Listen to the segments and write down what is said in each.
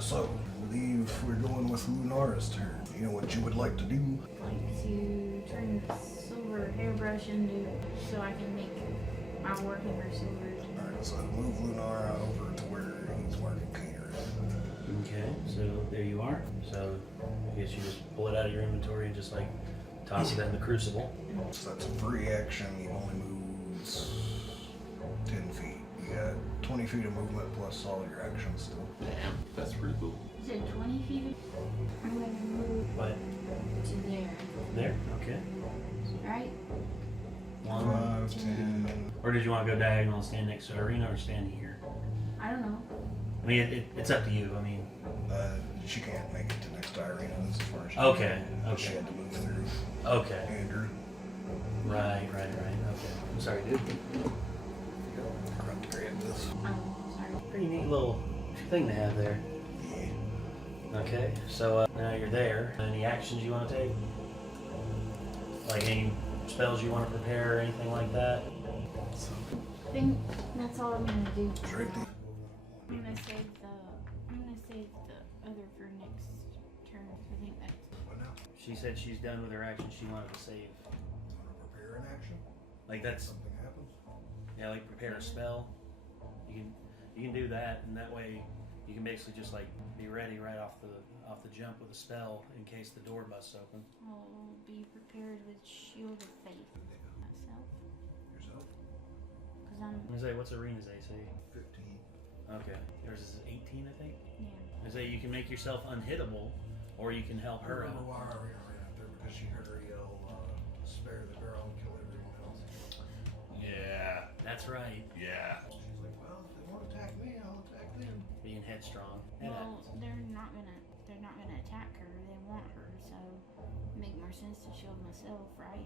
So, I believe we're going with Lunara's turn. You know what you would like to do? I'd like to turn the silver hairbrush into so I can make my working for silver. Alright, so move Lunara over to where he's marking Peter. Okay, so there you are. So I guess you just pull it out of your inventory and just like toss it in the crucible. So that's a free action. He only moves 10 feet. You got 20 feet of movement plus all your actions still. Damn, that's pretty cool. You said 20 feet? I'm going to move What? to there. There? Okay. Right? 5, 10. Or did you want to go diagonal and stand next to the arena or stand here? I don't know. I mean, it's up to you. I mean, She can't make it to next to Irina. That's as far as she Okay, can. She okay. had to move through okay. Andrew. Right. Okay. I'm sorry, dude. Corrupt grab this. Oh, sorry. Pretty neat little thing to have there. Yeah. Okay, so now you're there. Any actions you want to take? Like any spells you want to prepare or anything like that? I think that's all I'm going to do. Straight to I'm gonna save the other for next turn. I think that's what now? She said she's done with her action. She wanted to save. You want to prepare an action? Like that's Something happens? yeah, like prepare a spell. You can do that, and that way you can basically just like be ready right off the jump with a spell in case the door busts open. I'll be prepared with Shield of Faith myself. Yourself? Because I'm I say, what's Arena's AC? 15. Okay, yours is 18, I think. yeah. I say you can make yourself unhittable, or you can help her I don't know out. why Irina ran out there because she heard her yell, spare the girl and kill everyone else. Yeah, That's right. yeah. She's like, well, if they want to attack me, I'll attack them. Being headstrong. And Well, they're not gonna attack her. They want her, so it make more sense to shield myself, right?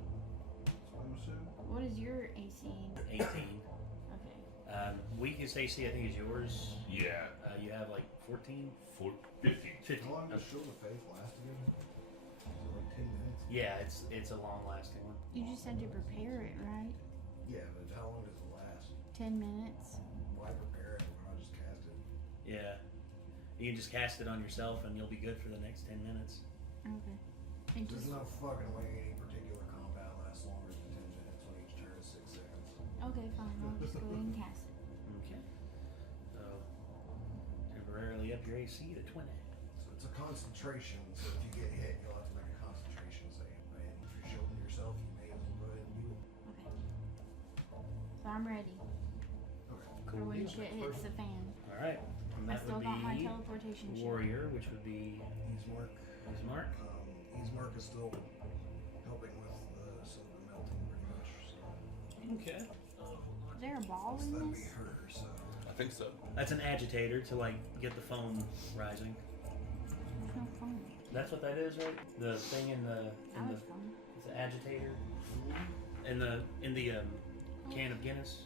That's what I'm assuming. What is your AC? 18. Okay. Weakest AC I think is yours. Yeah. You have like 14? 15. 15. How long does Okay. Shield of Faith last again? Is it like 10 minutes? Yeah, it's a long lasting one. You just had to prepare it, right? Yeah, but how long does it last? 10 minutes. Why prepare it when I just cast it? Yeah. You can just cast it on yourself and you'll be good for the next 10 minutes. Okay. It There's just no fucking way any particular combat lasts longer than 10 minutes when each turn is 6 seconds. okay. Fine. I'll just go ahead and cast it. Okay. So temporarily up your AC to 20. So it's a concentration, so if you get hit, you'll have to make a concentration save. And if you're shielding yourself, you may as well go ahead and do it. Okay. So I'm ready Okay. for when shit hits the fan. Alright. And I that still would got my be teleportation shit. Warrior, which would be Easemark. Ismark. Easemark is still helping with the silver melting pretty much. So Okay. Is there a ball that'd in be this? her, so. I think so. That's an agitator to like get the phone rising. There's no phone. That's what that is, right? The thing in the That was fun. it's an agitator in the can of Guinness.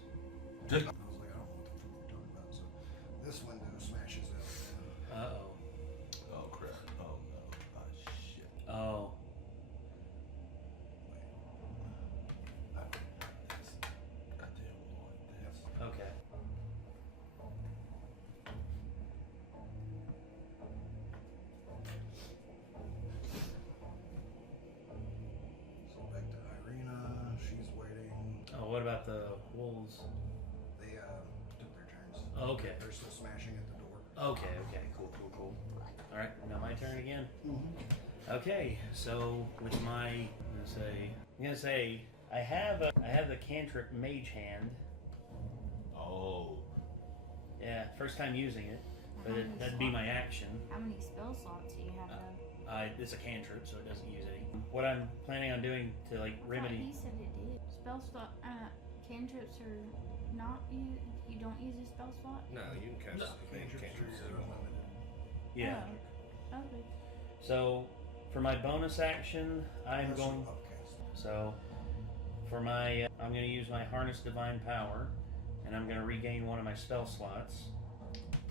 I was like, I don't know what the fuck we're talking about. So this window smashes out. Uh oh. Oh crap. Oh no. Oh shit. Oh. Goddamn Lord. That's Okay. So back to Irina. She's waiting. Oh, what about the wolves? They took their turns. Oh, okay. They're still smashing at the door. Okay. Cool. All right. Now my turn again. Okay. So with my, I'm gonna say I have the cantrip Mage Hand. oh. Yeah, first time using it, but How many that'd be my slots? action. How many spell slots do you have though? It's a cantrip, so it doesn't use any. What I'm planning on doing to like I thought remedy. he said it did. Spell slot. Cantrips are not you. You don't use a spell slot. No, you can cast cantrips. Yeah. Oh, okay. So for my bonus action, I'm That's going. upcast. So for my, I'm going to use my Harness Divine Power, and I'm going to regain one of my spell slots,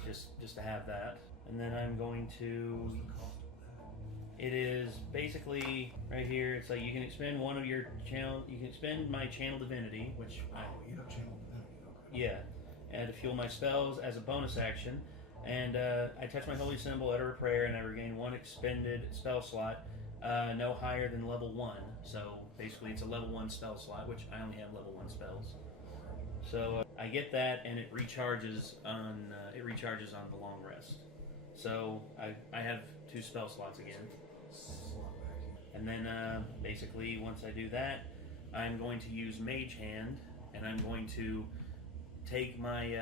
just to have that. And then I'm going to. What's the cost of that? It is basically right here. It's like you can expend one of your channel. You can expend my Channel Divinity, which Oh, you have channel divinity. Okay. yeah, and to fuel my spells as a bonus action, And I touch my holy symbol, utter a prayer, and I regain 1 expended spell slot, no higher than level 1. So basically, it's a level 1 spell slot, which I only have level 1 spells. So I get that, and it recharges on the long rest. So I have 2 spell slots again. And then basically, once I do that, I'm going to use Mage Hand, and I'm going to take my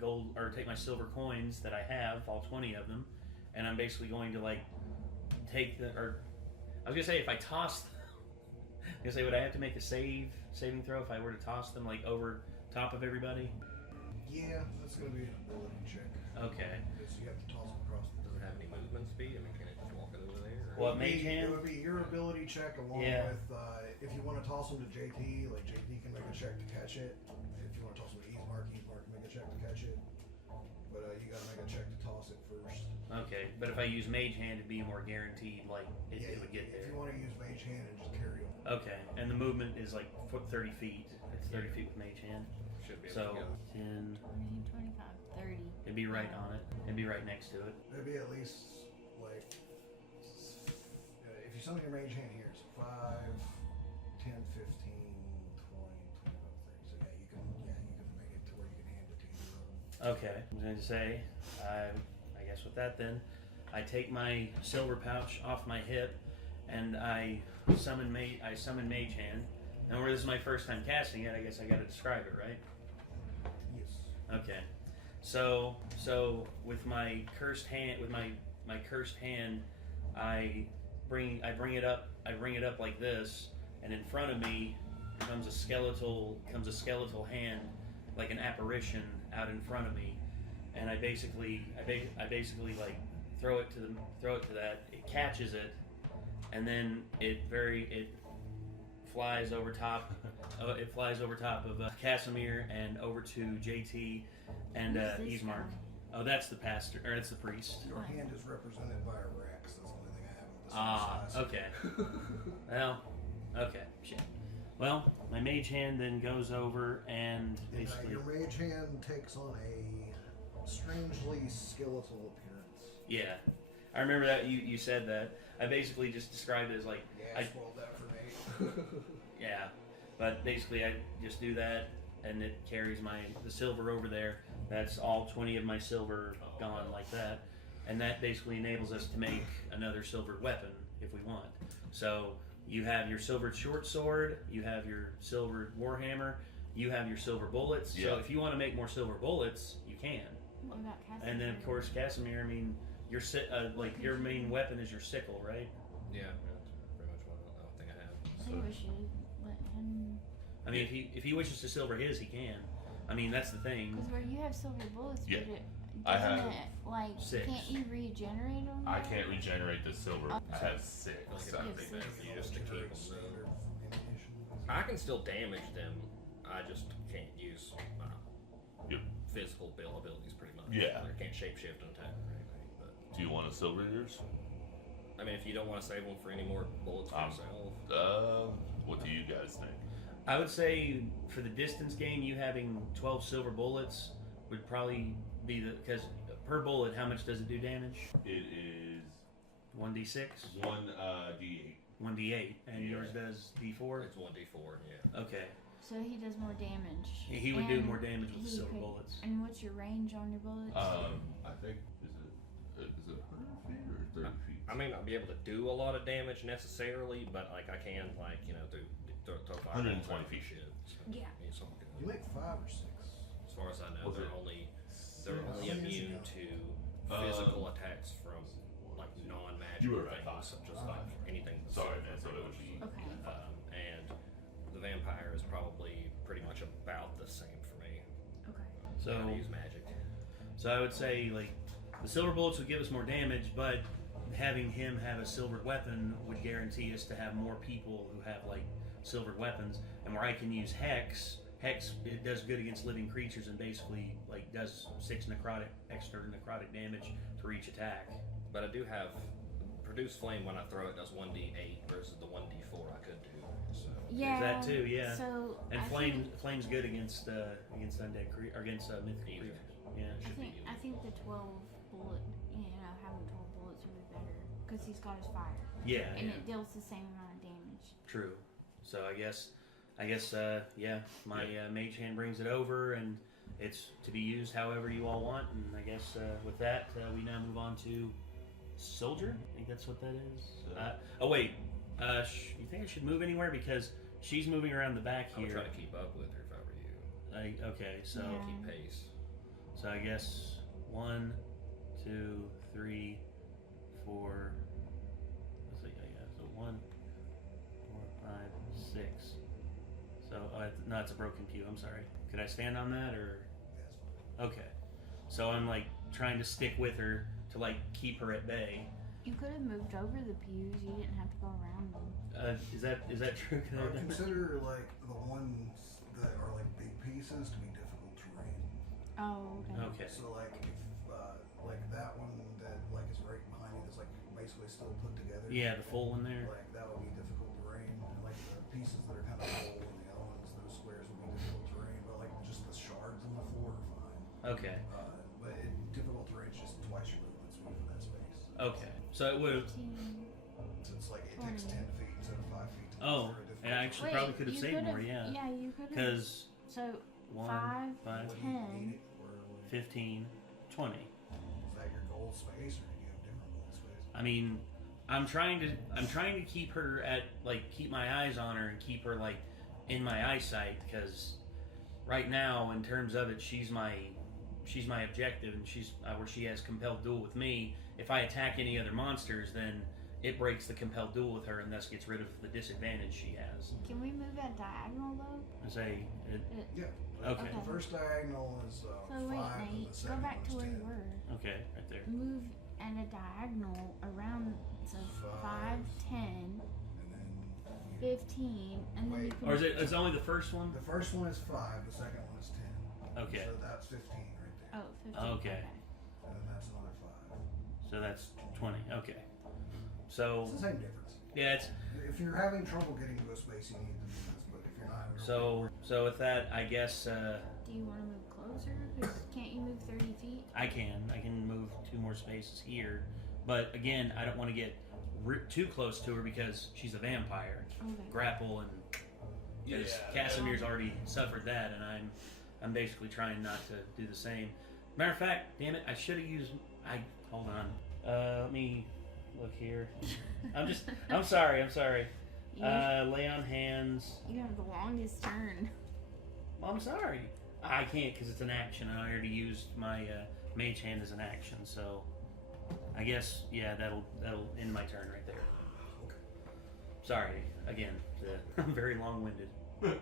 gold or take my silver coins that I have, all 20 of them, and I'm basically going to like take the. Or I was gonna say if I toss. I was gonna say would I have to make a saving throw if I were to toss them like over top of everybody? Yeah, that's gonna be an ability check. Okay. Because you have to toss them across the. Does it have any movement speed? I mean, can it just walk it over there? Or? What, Mage Hand? It would be your ability check along Yeah. with if you want to toss them to JT, like JT can make a check to catch it. If you want to toss them to Eastmark can make a check to catch it. But you gotta make a check to toss it first. Okay, but if I use Mage Hand, it'd be more guaranteed, like it would get If there. you want to use Mage Hand and just carry them. Okay, and the movement is like 30 feet. It's 30 feet with Mage Hand. Should be able So to go. 10. 20, 25, 30. It'd be right on it. It'd be right next to it. It'd be at least like if you summon your Mage Hand here, it's 5, 10, 15, 20, 25, 30. So you can make it to where you can hand it to either of them. Okay, I was going to say, I guess with that then, I take my silver pouch off my hip, and I summon Mage Hand. And where this is my first time casting it, I guess I got to describe it, right? Yes. Okay. So with my cursed hand, I bring it up like this, and in front of me comes a skeletal hand, like an apparition out in front of me, and I basically like throw it to that. It catches it, and then it flies over top. It flies over top of Casimir and over to JT and Who's this Eastmark. guy? Oh, that's the pastor, or it's the priest. Your hand is represented by a Rex. That's the only thing I have of this size. Okay. Well, okay. Shit. Well, my mage hand then goes over and basically. Your Mage Hand takes on a strangely skeletal appearance. Yeah, I remember that you said that. I basically just described it as like. Yeah, I spoiled that for Nate. Yeah, but basically I just do that, and it carries the silver over there. That's all 20 of my silver gone like that, and that basically enables us to make another silver weapon if we want. So you have your silver short sword, you have your silver warhammer, you have your silver bullets. Yeah. So if you want to make more silver bullets, you can. What about Casimir? And then of course Casimir. I mean, your main weapon is your sickle, right? Yeah, that's pretty much what I don't think I have. I think we should let him. I mean, if he wishes to silver his, he can. I mean, that's the thing. Because where you have silver bullets, Yeah. but I doesn't have it, like, 6. can't you regenerate them? I can't regenerate the silver. I have 6. Like, So. it would be better for you just to keep them. Standard ammunition. I can still damage them. I just can't use my Yep. physical abilities pretty much. Yeah. I can't shapeshift and attack or anything. But Do you want to silver yours? I mean, if you don't want to save them for any more bullets for yourself, What do you guys think? I would say for the distance game, you having 12 silver bullets would probably be because per bullet, how much does it do damage? It is 1d6, 1 D8. 1d8, and Yeah. yours does d4. it's 1d4. Yeah. Okay, So he does more damage. he would do And more damage with the he silver could- bullets. And what's your range on your bullets? I think is it 100 feet or 30 feet? I may not be able to do a lot of damage necessarily, but like I can, like throw fireballs 120 out and feet. shit. So, Yeah. it's all good. You make 5 or 6. As far as I know, Was they're it only Six. immune to physical attacks from like non-magical You were right, things, such as like anything. Sorry, silver, man. So pretty it would much. be. Okay. And the vampire is probably pretty much about the same for me. Okay. I So, use magic. so I would say like the silver bullets would give us more damage, but having him have a silver weapon would guarantee us to have more people who have like silver weapons, and where I can use hex. Hex, it does good against living creatures and basically like does 6 extra necrotic damage for each attack. But I do have produce flame when I throw it does 1d8 versus the 1d4 I could do. So Yeah. that too, yeah. So And I think flame's good against undead or against mythical Either. creatures. Yeah. Should be I think the 12 bullet, having 12 bullets would be better because he's got his fire, Yeah. and Yeah. it deals the same amount of damage. True. So I guess, my mage hand brings it over, and it's to be used however you all want. And I guess with that, we now move on to soldier. I think that's what that is. Oh wait, you think I should move anywhere because she's moving around the back I would here? try to keep up with her if I were you. Okay, so Yeah. Keep pace. so I guess 1, 2, 3, 4. Let's see. Yeah. So 1, 4, 5, 6. So no, it's a broken pew. I'm sorry. Could I stand on that or? That's fine. Okay. So I'm like trying to stick with her to like keep her at bay. You could have moved over the pews. You didn't have to go around them. Is that true? Can I- Consider like the ones that are like big pieces to be difficult terrain. Oh, okay. Okay. So like if like that one that like is right behind you that's like basically still put together. Yeah, the full one there. Like that would be difficult terrain. And like the pieces that are kind of full and the other ones, those squares would be difficult terrain. But like just the shards on the floor are fine. Okay. But difficult terrain is just twice your movement speed for that space. Okay. So it would. 15. So it's like it takes 10 feet instead of 5 feet. To Oh, consider a difficult and I actually Wait, probably could have you saved could've- more. Yeah. Yeah, you could have. Because So 1, 5, 5, What do you 10. need it for? Is 15, 20. that your goal space, or do you have different goal space? I mean, I'm trying to keep her at like keep my eyes on her and keep her like in my eyesight because right now in terms of it she's my objective and she's where she has compelled duel with me. If I attack any other monsters, then it breaks the compelled duel with her and thus gets rid of the disadvantage she has. Can we move that diagonal though? I say, Yeah. Okay. The first diagonal is So 5, wait, and Nate, the go second back to one's where 10. you were. okay, right there. Move and a diagonal around, so 5, 10, And then you, 15, and then you Wait. can. Or is it only the first one? the first one is 5, the second one is 10. Okay. So that's 15 right there. Oh, 15. Okay. And then that's another 5. So that's 20. Okay. So It's the same difference. yeah, it's If you're having trouble getting to a space, you need to do this. But if you're not, so with that, I guess Do you want to move closer? 'Cause can't you move 30 feet? I can move 2 more spaces here, but again, I don't want to get too close to her because she's a vampire. Okay. Grapple and because Casimir's already suffered that, and I'm basically trying not to do the same. Matter of fact, damn it, I should have used. Hold on. Let me look here. I'm sorry. Lay on hands. You have the longest turn. Well, I'm sorry. I can't because it's an action, and I already used my mage hand as an action. So, I guess that'll end my turn right there. Okay. Sorry again. I'm very long-winded, but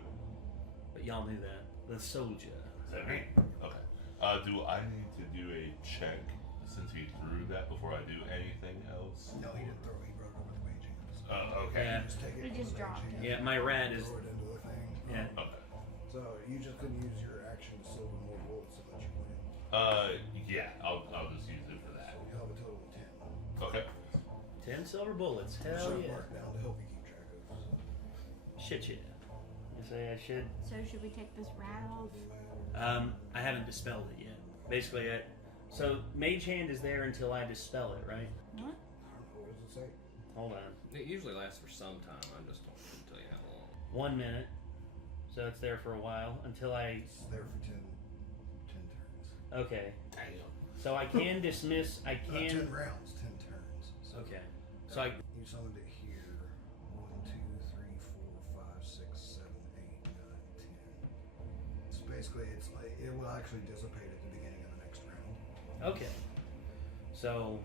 y'all knew that. The soldier. Is that me? Okay. Do I need to do a check since he threw that before I do anything else? No, he didn't throw it. He broke it with the mage hand. Oh, okay. Yeah. You just take it. He from just the mage dropped hand, it. Yeah, my rat is. Throw it into the thing. Yeah. Okay. So you just couldn't use your action to silver more bullets to let you win. Yeah, I'll just use it for that. So you have a total of 10. Okay. 10 silver bullets. Hell So yeah. mark down to help you keep track of. So. Shit, yeah. I say I should. So should we take this rat off? I haven't dispelled it yet. Basically, so mage hand is there until I dispel it, right? What? I don't know, what does it say? Hold on. It usually lasts for some time. I just don't tell you how long. 1 minute. So it's there for a while until I. It's there for 10 turns. Okay. Damn. So I can dismiss. I 10 can. rounds, 10 turns. So Okay. So I. you summoned it here. 1, 2, 3, 4, 5, 6, 7, 8, 9, 10. It's basically, it's like, it will actually dissipate at the beginning of the next round. Okay. So,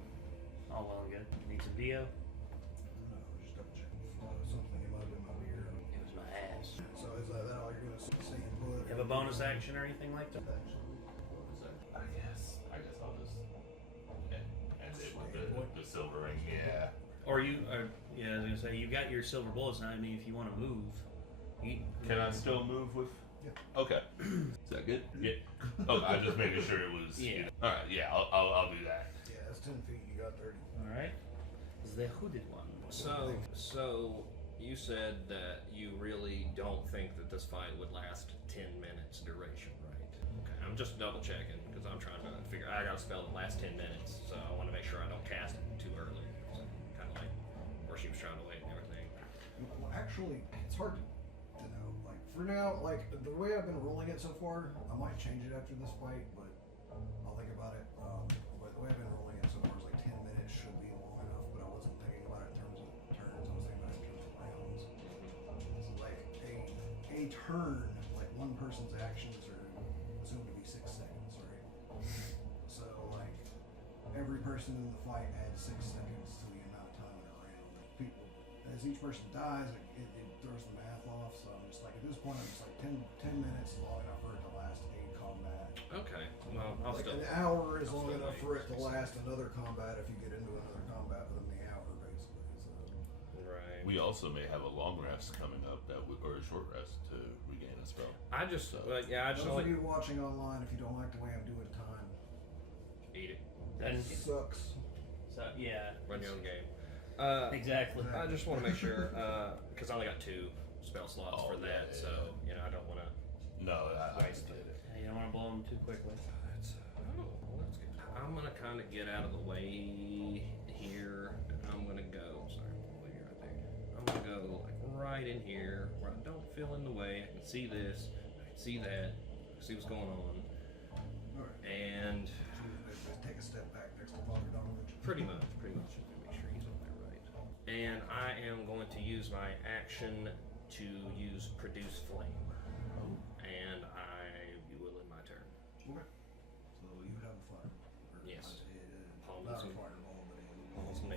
all well and good. Need some bio. I don't know, just double check. Something came up in my beard. It was my ass. So is that all you're gonna say and put? You have a bonus action or anything like that? What is that? I guess I'll just end it with the silver ring. Yeah. Or you? Or yeah, I was gonna say you got your silver bullets now. I mean, if you want to move, you, Can I still move with? Yeah. Okay. Is that good? Yeah. Oh, I just making sure it was. Yeah. All right. Yeah. I'll do that. Yeah, it's 10 feet. You got 30. All right. Is the hooded one? So You said that you really don't think that this fight would last 10 minutes duration, right? Okay, I'm just double checking because I'm trying to figure. I got a spell that lasts 10 minutes, so I want to make sure I don't cast it too early. So, kind of like where she was trying to wait and everything. Well, actually, it's hard to know. Like for now, like the way I've been rolling it so far, I might change it after this fight, but I'll think about it. But the way I've been rolling it so far is like 10 minutes should be long enough. But I wasn't thinking about it in terms of turns. I was thinking about it in terms of rounds. So like a turn, like one person's actions are assumed to be 6 seconds, right? So like every person in the fight adds 6 seconds to the amount of time in a round. Like people, as each person dies, it throws the math off. So I'm just like at this point, I'm just like 10 minutes is long enough for it to last a combat. Okay, well, I'll Like still. an hour is I'll long still enough wait. for it to last another combat if you get into another combat within the hour, basically. So Right. We also may have a long rest coming up or a short rest to regain a spell. I just, I just those only of you watching online, if you don't like the way I'm doing time, eat it. And it sucks. so yeah, Run your own game. exactly. I just want to make sure because I only got 2 spell slots Oh, for that, yeah, so you know I don't want to. No, I Waste did it. You don't want to blow them too quickly. That's good. I'm gonna kind of get out of the way here, and I'm gonna go. Sorry, I'll leave you right there. I'm gonna go like right in here where I don't feel in the way. I can see this, I can see that, I can see what's going on, Alright. and Just take a step back next to Father Donovan. pretty much, just to make sure he's on there right. And I am going to use my action to use Produce Flame, and you will end my turn. Okay. So you have a fire. Yes. Not a fireball, but Almost me.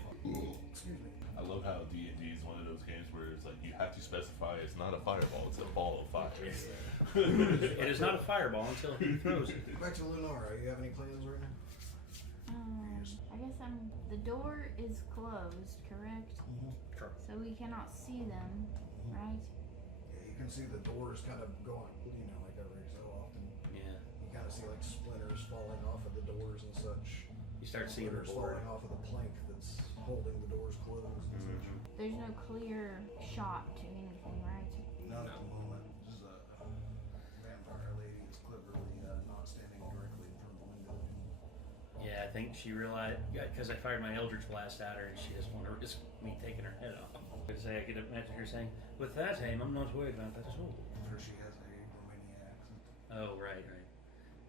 excuse me. I love how D&D is one of those games where it's like you have to specify it's not a fireball, it's a ball of fire. It is not a fireball until he throws it. Back to Lunara. You have any plans right now? I guess the door is closed, correct? Sure. So we cannot see them, right? Yeah, you can see the doors kind of going, like every so often. Yeah. You kind of see like splinters falling off of the doors and such. You start seeing the Splinters board. falling off of the plank that's holding the doors closed and such. There's no clear shot to anything, right? Not at the moment. Just a vampire lady is cleverly not standing directly in front of the window. Yeah, I think she realized because I fired my Eldritch Blast at her, and she doesn't want to risk me taking her head off. I could imagine her saying, "With that aim, I'm not worried about that at all." For she has a Romanian accent. Oh, right.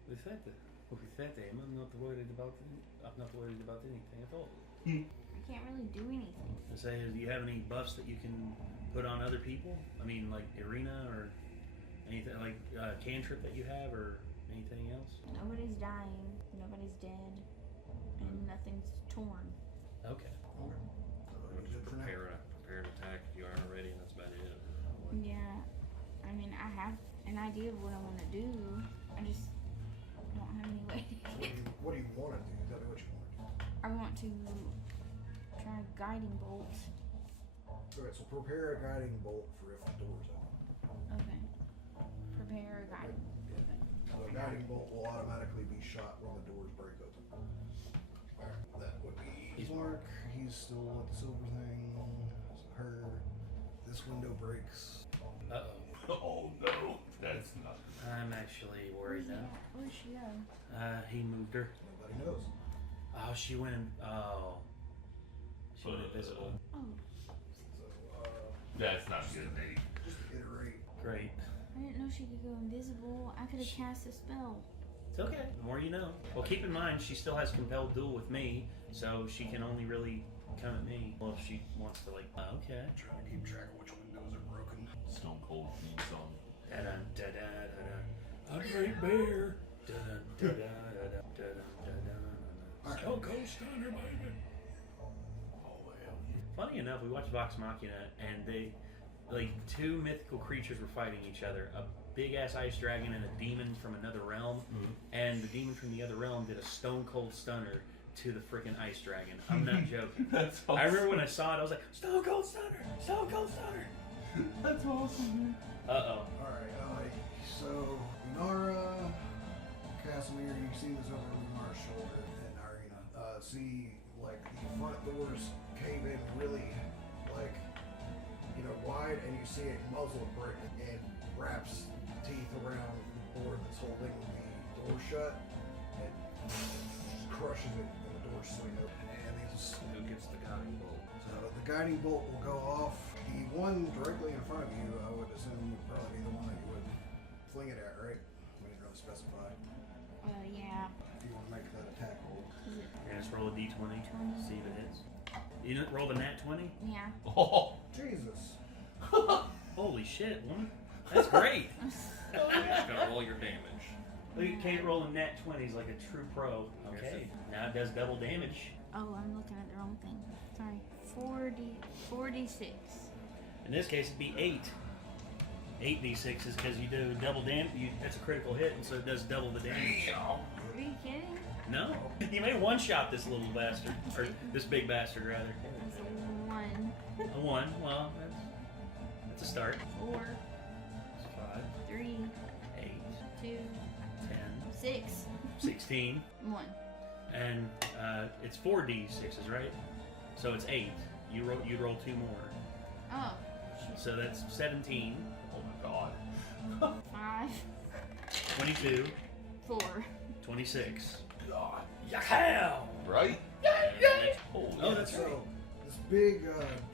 With that aim, I'm not worried about anything at all. I can't really do anything. I say, do you have any buffs that you can put on other people? I mean, like Arena or anything like cantrip that you have or anything else? Nobody's dying, nobody's dead, and nothing's torn. Okay. Okay. So you good for now? Prepare an attack if you aren't ready, and that's about it. Yeah, I mean, I have an idea of what I want to do. I just don't have any way. What do you want to do? Tell me what you want to do. I want to try a guiding bolt. Alright, so prepare a guiding bolt for if the door's open. Okay. Prepare a guiding bolt. Okay. So a guiding bolt will automatically be shot when the doors break open. Alright, that would be Mark. He's still at the silver thing. So her. This window breaks. Uh-oh. Oh no, that's not. I'm actually worried now. Where'd she go? He moved her. Nobody knows. Oh, she went invisible. Oh, So, That's not good, Nate. just to iterate. Great. I didn't know she could go invisible. I could have cast a spell. It's okay. The more you know. Well, keep in mind, she still has compelled duel with me, so she can only really come at me. Well, if she wants to, like, okay. I'm trying to keep track of which windows are broken. Stone Cold theme song. Da-dun, da-da, da-da. A great bear. Da-dun, da-da, da-da, da-dun, da-dun. Stone Cold Stunner, baby. Oh, hell yeah. Funny enough, we watched Vox Machina, and they, like, 2 mythical creatures were fighting each other. A big-ass ice dragon and a demon from another realm. And the demon from the other realm did a Stone Cold Stunner to the freaking ice dragon. I'm not joking. That's awesome. I remember when I saw it, I was like, Stone Cold Stunner! Stone Cold Stunner! That's awesome. Uh-oh. Alright, so Lunara, Casimir, you see this over Lunara's shoulder in Arena. See, like, the front doors cave in really, like, wide, and you see it muzzle break and wraps teeth around the board that's holding the door shut and crushes it, and the doors swing open. And these, Who gets the guiding bolt? so the guiding bolt will go off. The one directly in front of you, I would assume, would probably be the one that you would fling it at, right? We didn't really specify. Yeah. If you want to make that attack roll. And just roll a d20, see if it hits. You didn't roll the nat 20? Yeah. Oh, Jesus. Holy shit, woman. That's great. You're just gonna roll your damage. Look at Kate rolling nat 20s like a true pro. Okay, now it does double damage. Oh, I'm looking at the wrong thing. Sorry. 46. In this case, it'd be 8. 8d6s because you do double damage. That's a critical hit, and so it does double the damage. Are you kidding? No, you may one-shot this little bastard, or this big bastard rather. That's a 1. A 1. Well, that's a start. 4. 5, 3. 8, 2. 10, 6. 16, 1. and it's 4d6s, right? So it's 8. You'd roll 2 more. Oh. So that's 17, oh my god. 5. 22, 4. 26. God. Yeah! Right? Oh, that's right. So this big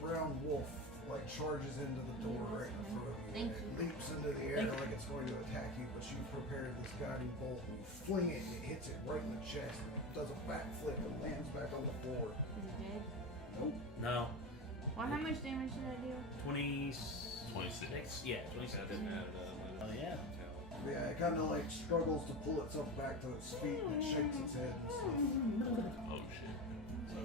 brown wolf like charges into the door right in front of you. Thank It you. leaps into the air like it's going to attack you, but you've prepared this guiding bolt and you fling it and it hits it right in the chest and it does a backflip and lands back on the floor. Is it dead? Nope. No. Well, how much damage did I do? 26. 26. Yeah, I 26. didn't add it up. Oh, yeah. Yeah, it kind of like struggles to pull itself back to its feet and it shakes its head and stuff. Oh shit. So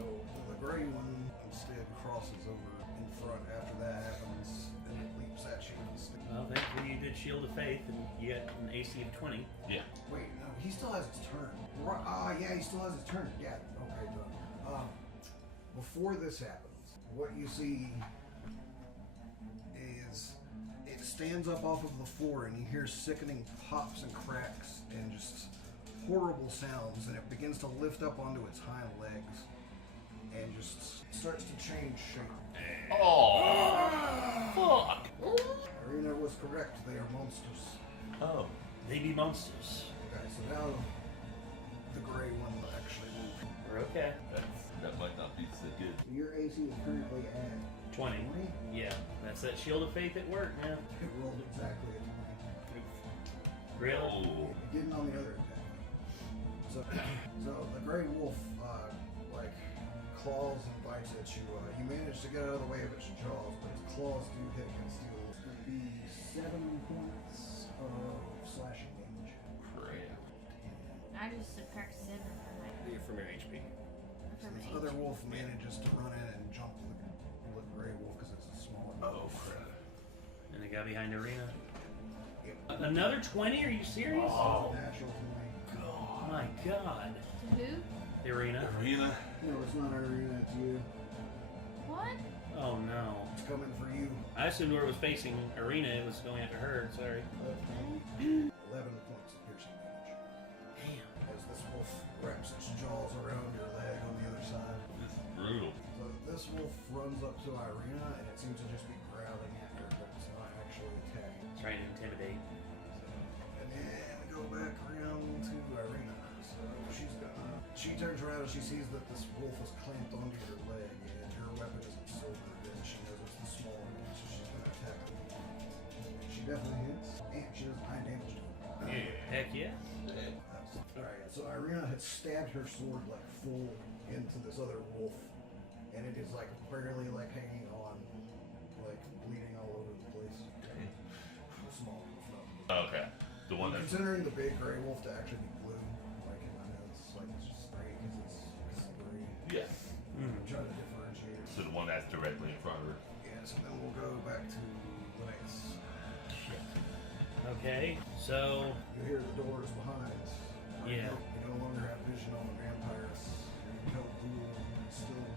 the gray one instead crosses over in front after that happens and it leaps at you. Well, thankfully you did Shield of Faith and you got an AC of 20. Yeah. Wait, no, he still has his turn. Yeah, he still has his turn. Yeah, okay, done. Before this happens, what you see is it stands up off of the floor and you hear sickening pops and cracks and just horrible sounds, and it begins to lift up onto its hind legs and just starts to change shape. Oh. Fuck. Arena was correct, they are monsters. Oh. They be monsters. Okay, so now the gray one will actually move. We're okay. That might not be so good. Your AC is currently at 20. Yeah, that's that Shield of Faith at work, man. It rolled exactly at 20. Really? Oh. It didn't on the other attack. So the gray wolf like claws and bites at you. You manage to get out of the way of its jaws, but its claws do hit against you. It's going to be 7 points of slashing damage. Crap. I just subtract 7 From your HP. So from this my other HP. wolf manages to run in and jump the gray wolf because it's a smaller Oh wolf. crap. And the guy behind Arena. Yep. Another 20? Are you serious? Oh. Natural 20. Oh my god. To who? The Arena. Arena. No, it's not Arena, it's you. What? Oh no. It's coming for you. I assumed where it was facing Arena, it was going after her. Sorry. 11 points of piercing damage. Damn. As this wolf wraps its jaws around your leg on the other side. This is brutal. So this wolf runs up to Irina and it seems to just be growling at her, but it's not actually attacking. Trying to intimidate. And then go back around to Irina. So she turns around and she sees that this wolf is clamped onto her leg and her weapon isn't silver, and she knows it's the smaller one, so she's gonna attack her. She definitely hits, and she does 9 damage to her. Yeah. Heck yeah. Alright, so Irina had stabbed her sword like full into this other wolf, and it is like barely like hanging on, like bleeding all over the place. The small wolf, no. Okay. The one that's Considering the big gray wolf to actually be blue, like in my notes, like it's just gray because it's gray. yeah. I'm trying to differentiate it. So the one that's directly in front of her. Yeah, so then we'll go back to Linux. Okay, so You hear the doors behind. Yeah. You no longer have vision on the vampires. You don't do still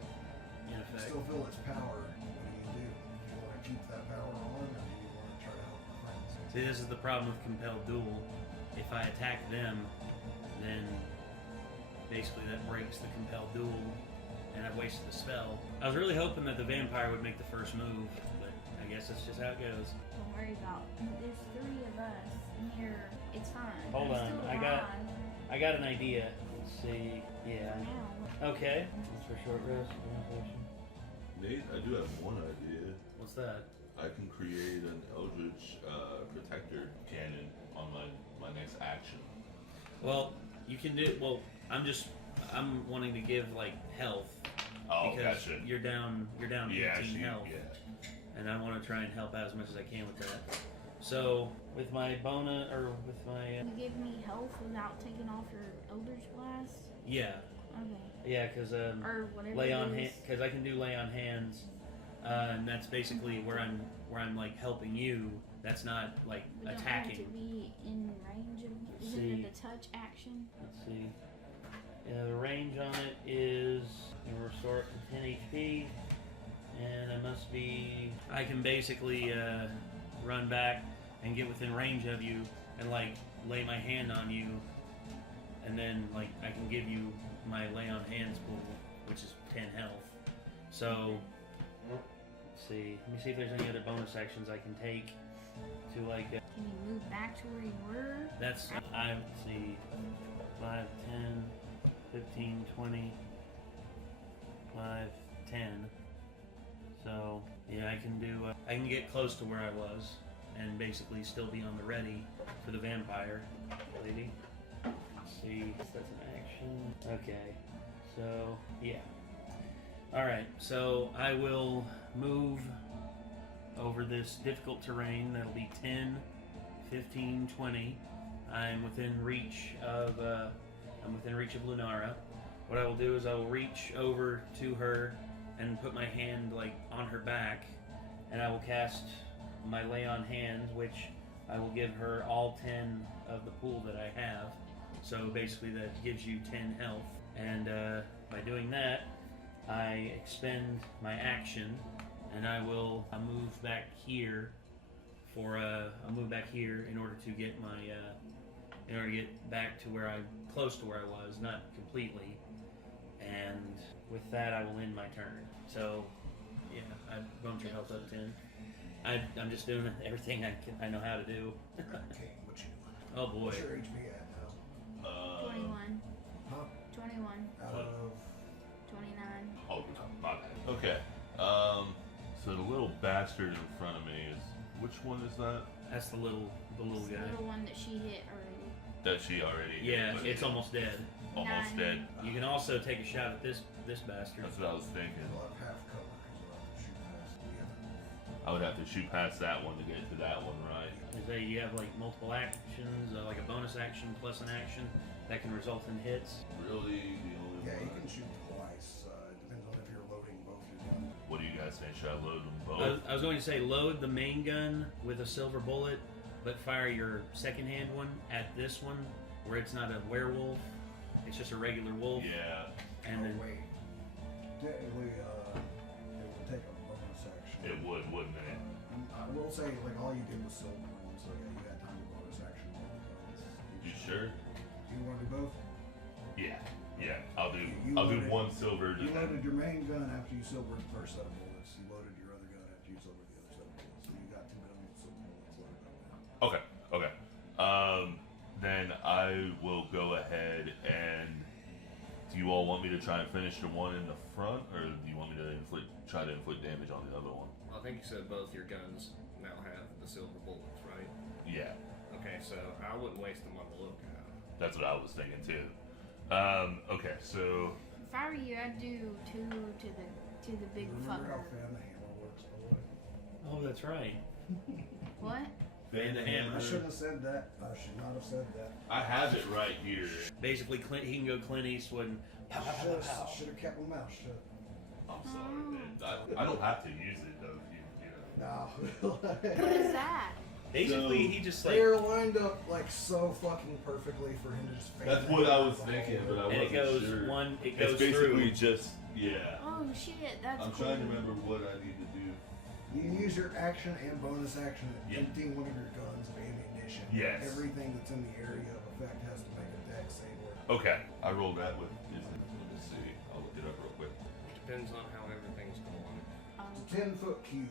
in effect. still feel its power. What do? Do you want to keep that power on, or do you want to try to help my friends? See, this is the problem with compelled duel. If I attack them, then basically that breaks the compelled duel, and I've wasted the spell. I was really hoping that the vampire would make the first move, but I guess that's just how it goes. Don't worry about. There's 3 of us in here. It's fine. Hold I'm on, still I alive got an idea. Let's see. Yeah. for now. Okay. That's for short rest. Organization. Nate, I do have one idea. What's that? I can create an Eldritch Protector cannon on my next action. Well, you can do. Well, I'm wanting to give like health. Oh, Because gotcha. you're down 18 health. Yeah. And I want to try and help out as much as I can with that. So with my bonus or with my You give me health without taking off your Eldritch Blast? yeah, Okay. because Or whatever. lay on it hand, is. because I can do lay on hands, and that's basically where I'm like helping you. That's not like We don't attacking. want it to be in range of. Isn't See. it a touch action? Let's see. Yeah, the range on it is restore it to 10 HP, and I must be. I can basically run back and get within range of you, and like lay my hand on you, and then like I can give you my lay on hands pool, which is 10 health. So, let's see. Let me see if there's any other bonus actions I can take to like. Can you move back to where you were? That's I let's see 5, 10, 15, 20, 5, 10. So yeah, I can get close to where I was and basically still be on the ready for the vampire lady. Let's see, that's an action. Okay, so yeah. All right, so I will move over this difficult terrain. That'll be 10, 15, 20. I'm within reach of Lunara. What I will do is I will reach over to her and put my hand like on her back, and I will cast my lay on hands, which I will give her all 10 of the pool that I have. So basically that gives you 10 health, and by doing that, I expend my action, and I will move back here I'll move back here in order to get my in order to get back to where I'm close to where I was, not completely. And with that, I will end my turn. So, yeah, I bumped your health up 10. I'm just doing everything I know how to do. Okay, what you doing? Oh boy. What's your HP at now? 21. Huh? 21. Out of 29. Oh, my bad. Okay. So the little bastard in front of me is, which one is that? That's the little It's guy. the little one that she hit already. That she already hit, Yeah, but it's almost dead. almost 9. dead. You can also take a shot at this bastard. That's what I was thinking. you'll have half cover because you'll have to shoot past the other. I would have to shoot past that one to get to that one, right? They say you have like multiple actions, like a bonus action plus an action that can result in hits. Really, the only Yeah, you one. can shoot twice. It depends on if you're loading both your guns. What do you guys think? Should I load them both? I was going to say load the main gun with a silver bullet, but fire your second-hand one at this one, where it's not a werewolf, it's just a regular wolf. Yeah, And then wait. Technically, it would take a bonus action. it would, wouldn't it? I will say, like, all you did was silver one, so yeah, you had time to bonus action both guns. You sure? Do you want to do both? Yeah, yeah. I'll do You I'll do loaded- one silver. You loaded your main gun after you silvered the first set of bullets. You loaded your other gun after you silvered the other set of bullets. So you got 2 silver bullets loaded up now. Okay, okay. Then I will go ahead and. Do you all want me to try and finish the one in the front, or do you want me to try to inflict damage on the other one? I think you said both your guns now have the silver bullets, right? Yeah, Okay, so I wouldn't waste them on the little guy. that's what I was thinking too. Okay, so If I were you, I'd do 2 to the big Remember how fucker. fan the hammer works, by the way? oh, that's right. What? Fan the hammer. I shouldn't have said that. I should not have said that. I have it right here. Basically, he can go Clint Eastwood and pow, pow, pow, pow, pow. Should have kept my mouth shut. I'm sorry, man. I don't have to use it though. If you know. No. What is that? Basically, So- he just like, They're lined up like so fucking perfectly for him to just. fan That's the what I hammer was the thinking, whole but I way. and it wasn't goes sure. one, it It's goes basically through. just yeah. Oh shit, that's I'm cool. trying to remember what I need to do. You can use your action and bonus action at Yeah. emptying one of your guns of ammunition. Yes. Everything that's in the area of effect has to make a dex save work. Okay, I rolled that with. Let me see. I'll look it up real quick. Depends on how everything's going. It's a 10-foot cube,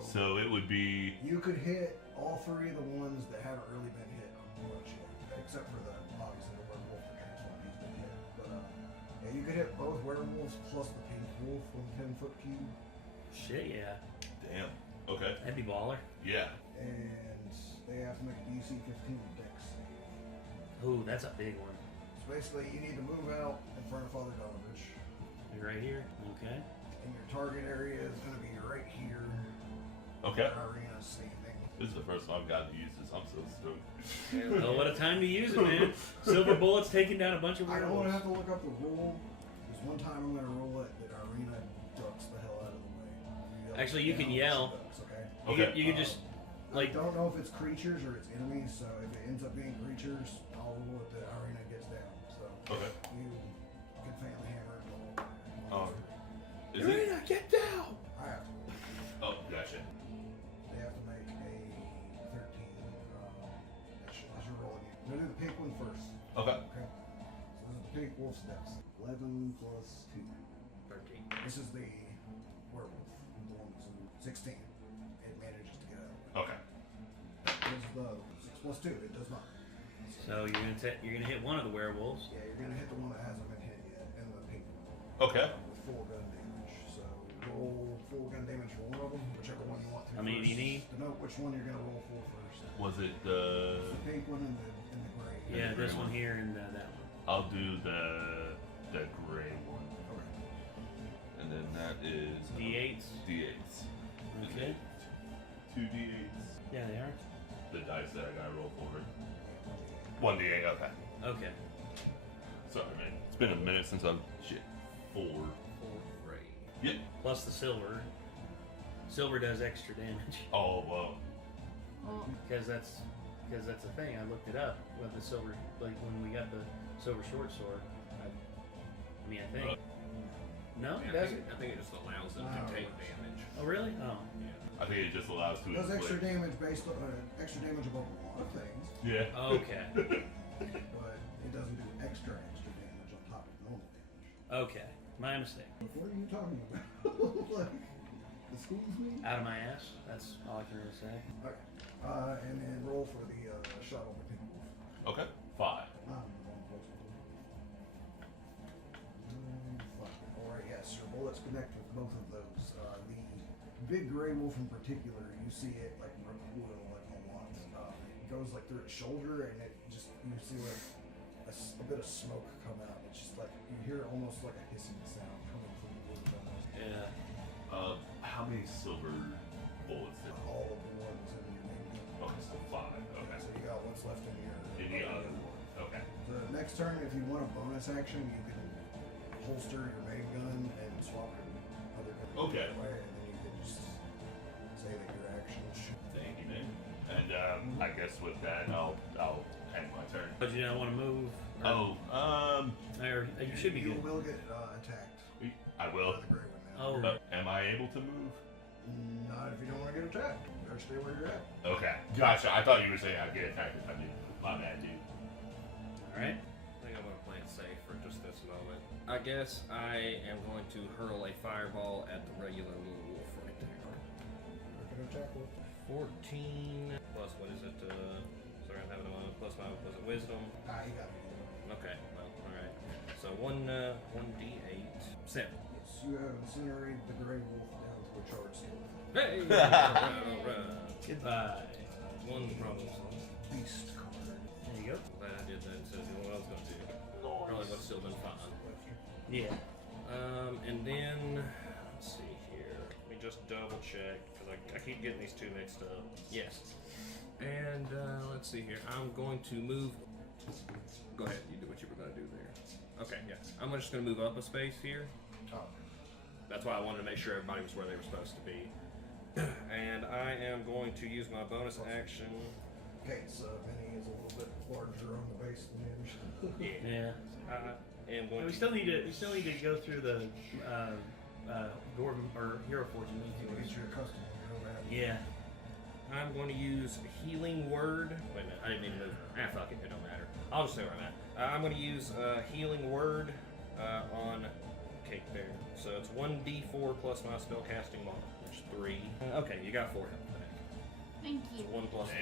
So it would be. You could hit all 3 of the ones that haven't really been hit much yet, except for the obviously the werewolf, the transform, he's been hit. But yeah, you could hit both werewolves plus the pink wolf from 10-foot cube. Shit, yeah. Damn. Okay. That'd be baller. Yeah. And they have to make a DC 15 dex save. Ooh, that's a big one. So basically, you need to move out in front of Father Donovich. You're right here. Okay. And your target area is going to be right here. Okay. Arena standing. This is the first time I've gotten to use this. I'm so stoked. Oh, what a time to use it, man. Silver bullets taking down a bunch of I don't werewolves. have to look up the rule. Because one time I'm going to roll it that Arena ducks the hell out of the way. Actually, you can down, yell. she ducks, okay? You could just, I like, don't know if it's creatures or it's enemies, so if it ends up being creatures, I'll rule it that Arena gets down. So Okay. you can family hammer it Oh. all. Is it? Arena, get down! I have to. Oh, gotcha. They have to make a 13. As you're rolling it. I'm going to do the pink one first. Okay. Okay. So this is the pink wolf's dex. 11 plus 2. 13. This is the werewolf. The one that's in 16. It manages to get out. Okay. This is the 6 plus 2. It does not. So you're gonna hit one of the werewolves. Yeah, you're going to hit the one that hasn't been hit yet. And the pink one. Okay. With full gun damage. So roll full gun damage for one of them. Whichever one you want to. How many do you need? To know which one you're going to roll for first. Was it the? The pink one and the gray. Yeah, the this gray one one. here and that one. I'll do the gray one, Okay. and then that is D8s. D8s. Okay. 2 D8s. Yeah, they are. The dice that I gotta roll for it. 1 D8. Okay. Okay. Sorry, man. It's been a minute since I've shit. 4. 4 gray. Yep. Plus the silver. Silver does extra damage Oh well. Well, because that's the thing. I looked it up. With the silver, like when we got the silver short sword. I think. No, it Yeah, doesn't. I think it just allows them to take damage. Oh, really? Oh. Yeah. I think it just allows to It does extra inflict. damage based on extra damage above a lot of things, Yeah. Okay. but it doesn't do extra damage on top of normal damage. Okay. My mistake. What are you talking about? Like, excuse me? Out of my ass. That's all I can really say. Okay. And then roll for the shot on the pink wolf. Okay. 5. Alright, yes, your bullets connect with both of those. The big gray wolf in particular, you see it like recoil like a lot. It goes like through its shoulder, and it just you see like a bit of smoke come out. It's just like you hear almost like a hissing sound coming from the wood almost. Yeah. How many silver bullets did? All of the ones in your main gun. Okay, so 5. Okay. So you got what's left in your. In the other one. Okay. The next turn, if you want a bonus action, you can holster your main gun and swap your other gun Okay. away, and then you can just say that your action should. Thank you, man. And I guess with that, I'll end my turn. But you don't want to move. Oh, Or you should be You good. will get attacked I will. by the gray one now. Oh. Am I able to move? Not if you don't want to get attacked. You better stay where you're at. Okay. Gotcha. I thought you were saying I'd get attacked if I did. My bad, dude. All right. I think I'm gonna play it safe for just this moment. I guess I am going to hurl a fireball at the regular little wolf right there. You're going to attack with 14 plus what is it? Sorry, I'm having a plus my was it wisdom? he got it. Okay, well, all right. So one d8, 7. Yes, you have incinerated the gray wolf down to a charge skill. Hey, all right. Goodbye. One problem solved. Beast card. There you go. Glad I did that instead of doing what I was gonna do. Probably would have still been fine. Yeah. And then let's see here. Let me just double check because I keep getting these two mixed up. Yes. And let's see here. I'm going to move. Go ahead. You do what you were gonna do there. Okay. Yeah. I'm just gonna move up a space here. Oh. That's why I wanted to make sure everybody was where they were supposed to be. And I am going to use my bonus action. Okay, so Vinny is a little bit larger on the base than him. Yeah. I am going We to. still need to go through the Gordon or Hero Fortune. You get you accustomed to that. Yeah. I'm going to use Healing Word. Wait a minute, I didn't mean to move. Fuck it, it don't matter. I'll just say where I'm at. I'm going to use Healing Word on cake there. So it's 1d4 plus my spellcasting mod, which is 3. Okay, you got 4 health back. Thank you. 1 plus 1.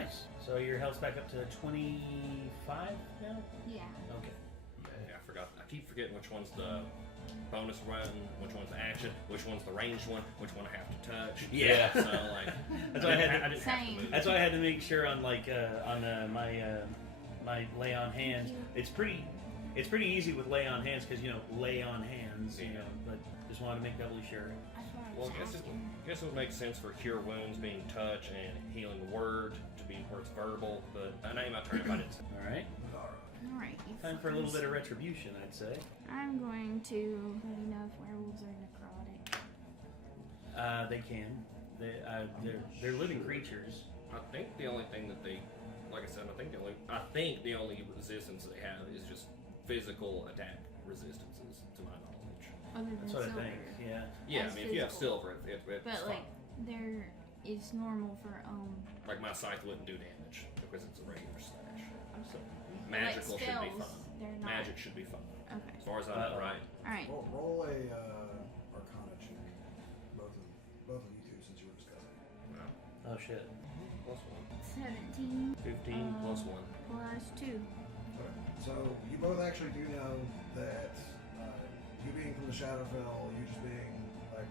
Nice. So your health's back up to 25 now? Yeah. Okay. Yeah, I forgot. I keep forgetting which one's the bonus run, which one's the action, which one's the ranged one, which one I have to touch. Yeah. So like, That's why I didn't have to Same. That's why I had to make sure on like my lay on hands. It's pretty easy with lay on hands because lay on hands. But just wanted to make doubly sure. That's what I Well, was asking. I guess it would make sense for cure wounds being touch and healing word to be where it's verbal. But I know my turn if I didn't. All right. Alright, you Time for a little fuckers. bit of retribution, I'd say. I'm going to let you know if werewolves are necrotic. They can. They're living creatures. I think the only thing that they, like I said, I think the only resistance they have is just physical attack resistances, to my knowledge. Other than That's what silver. I think. Yeah. Yeah, That's I mean, if you have physical. silver, it's But fine. like, there is normal for Like my scythe wouldn't do damage because it's a regular slash. So like magical should be spells. fun. They're not. Magic should be fun. Okay. As far as I know, right? Alright. Roll a Arcana check. Both of you two, since you were discussing. Oh shit. Plus 1. 17 15 plus 1. plus 2. Okay. So you both actually do know that you being from the Shadowfell, you just being like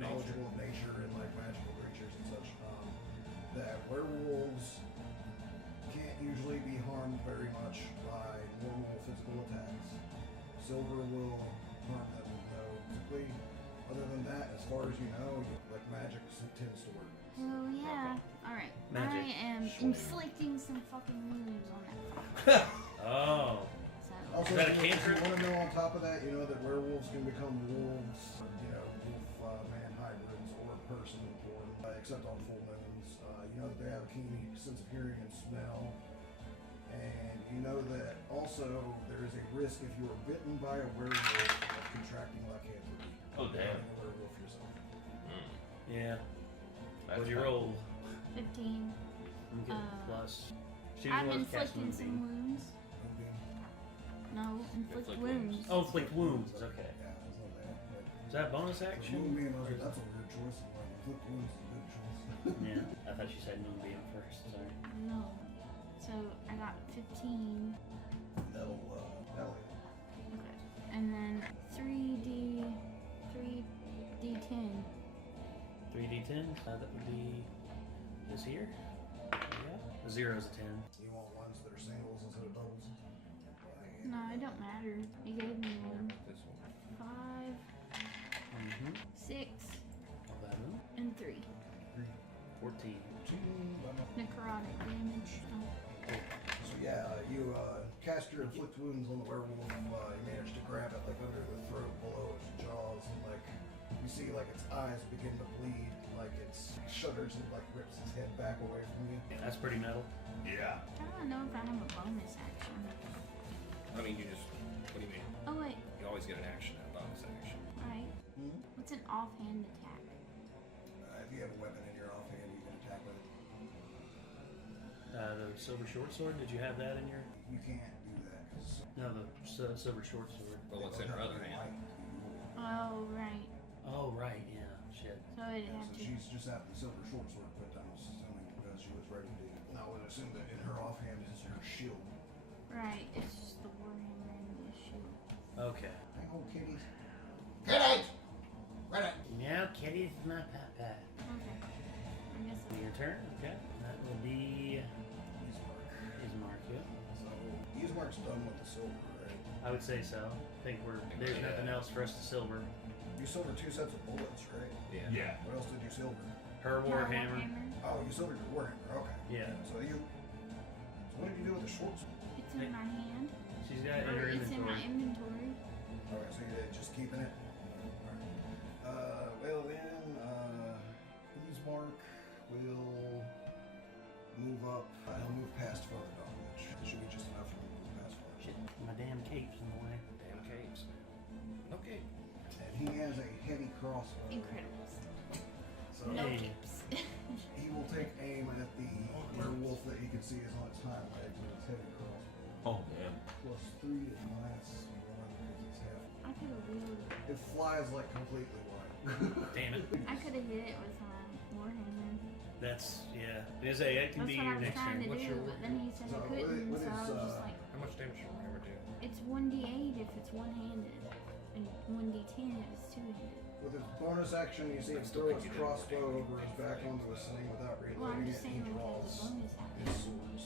knowledgeable of nature and like magical creatures and such, that werewolves can't usually be harmed very much by normal physical attacks. Silver will harm them though. Typically, other than that, as far as you know, like magic tends to work. Oh yeah. Alright. Magic. I am Sure. inflicting some fucking wounds on that fucker. Oh. So Also, Is that a if you cantrip? want to know on top of that, you know that werewolves can become wolves, wolf-man hybrids, or a person form, except on full moons. You know that they have a keen sense of hearing and smell. And you know that also there is a risk if you are bitten by a werewolf of contracting lycanthropy. Oh, damn. Becoming a werewolf yourself. Yeah. That's What'd you fine. roll? 15. Okay. Plus. She I'm was casting inflicting some Moonbeam. wounds. Moonbeam. No, inflict Inflict wounds. wounds. Oh, inflict wounds. Okay. Yeah, that's not bad. Is that bonus But action? Moonbeam, I was Or like, is- that's a weird choice. I'm like, inflict wounds is a good choice. Yeah. I thought you said Moonbeam first. Sorry. No. So I got 15. That'll. Okay. And then 3d10. 3d10. That would be this here. Yeah. The 0 is a 10. You want ones that are singles instead of doubles? No, it don't matter. He gave me one. This one. 5, Mm-hmm. 6, 11. and 3. 14. Necrotic damage. Oh. So yeah, you cast your inflict wounds on the werewolf. You manage to grab it like under the throat, below its jaws, and like you see like its eyes begin to bleed, like it shudders and like rips its head back away from you. That's pretty metal. Yeah. I don't know if I have a bonus action. I mean, you just. What do you mean? Oh wait, You always get an action and a bonus action. right. What's an offhand attack? If you have a weapon in your offhand, you can attack with it. The silver short sword. Did you have that in your? You can't do that because No, the silver short sword. But what's in her other hand? Oh right. Oh right. Yeah. Shit. So it'd Yeah, have so to. she's just had the silver short sword put down, assuming because she was ready to. Now I would assume that in her offhand is her shield. Right. It's just the warhammer and the shield. Okay. Hang on, kitties. Kitties! Ready! Now, Kitty's my papa. Okay. I guess Your turn. Okay. That will be Ismark. Ismark. Yeah. So Ismark's done with the silver, right? I would say so. I think there's nothing else for us to silver. You silvered 2 sets of bullets, right? Yeah. Yeah. What else did you silver? Her warhammer. Oh, you silvered your warhammer. Okay. Yeah. So what did you do with the short sword? It's in my hand. She's got it in Or her it's in my inventory. inventory. Okay, so you're just keeping it. Alright. Well then, Ismark will move up. He'll move past further dodge. It should be just enough for him to move past further. Shit, my damn cape's in the way. Damn capes, man. Okay. And he has a heavy crossbow. Incredibles. So No Hey. capes. he will take aim at the werewolf that he can see is on its hind legs with its heavy crossbow. Oh, damn. +3 to -1 because it's half. I can could have wheeled it. It flies like completely wide. Damn it. I could have hit it with Warhammer. That's, yeah. It can That's be what your I was next trying turn. to What's do, your but then he said So I couldn't, what so I is, was just like, How much damage does Warhammer do? it's 1d8 if it's one-handed, and 1d10 if it's two-handed. With his bonus action, you see him throw his crossbow over his back onto the sling without Well, I'm reloading just it. saying He like draws as a bonus his action. swords.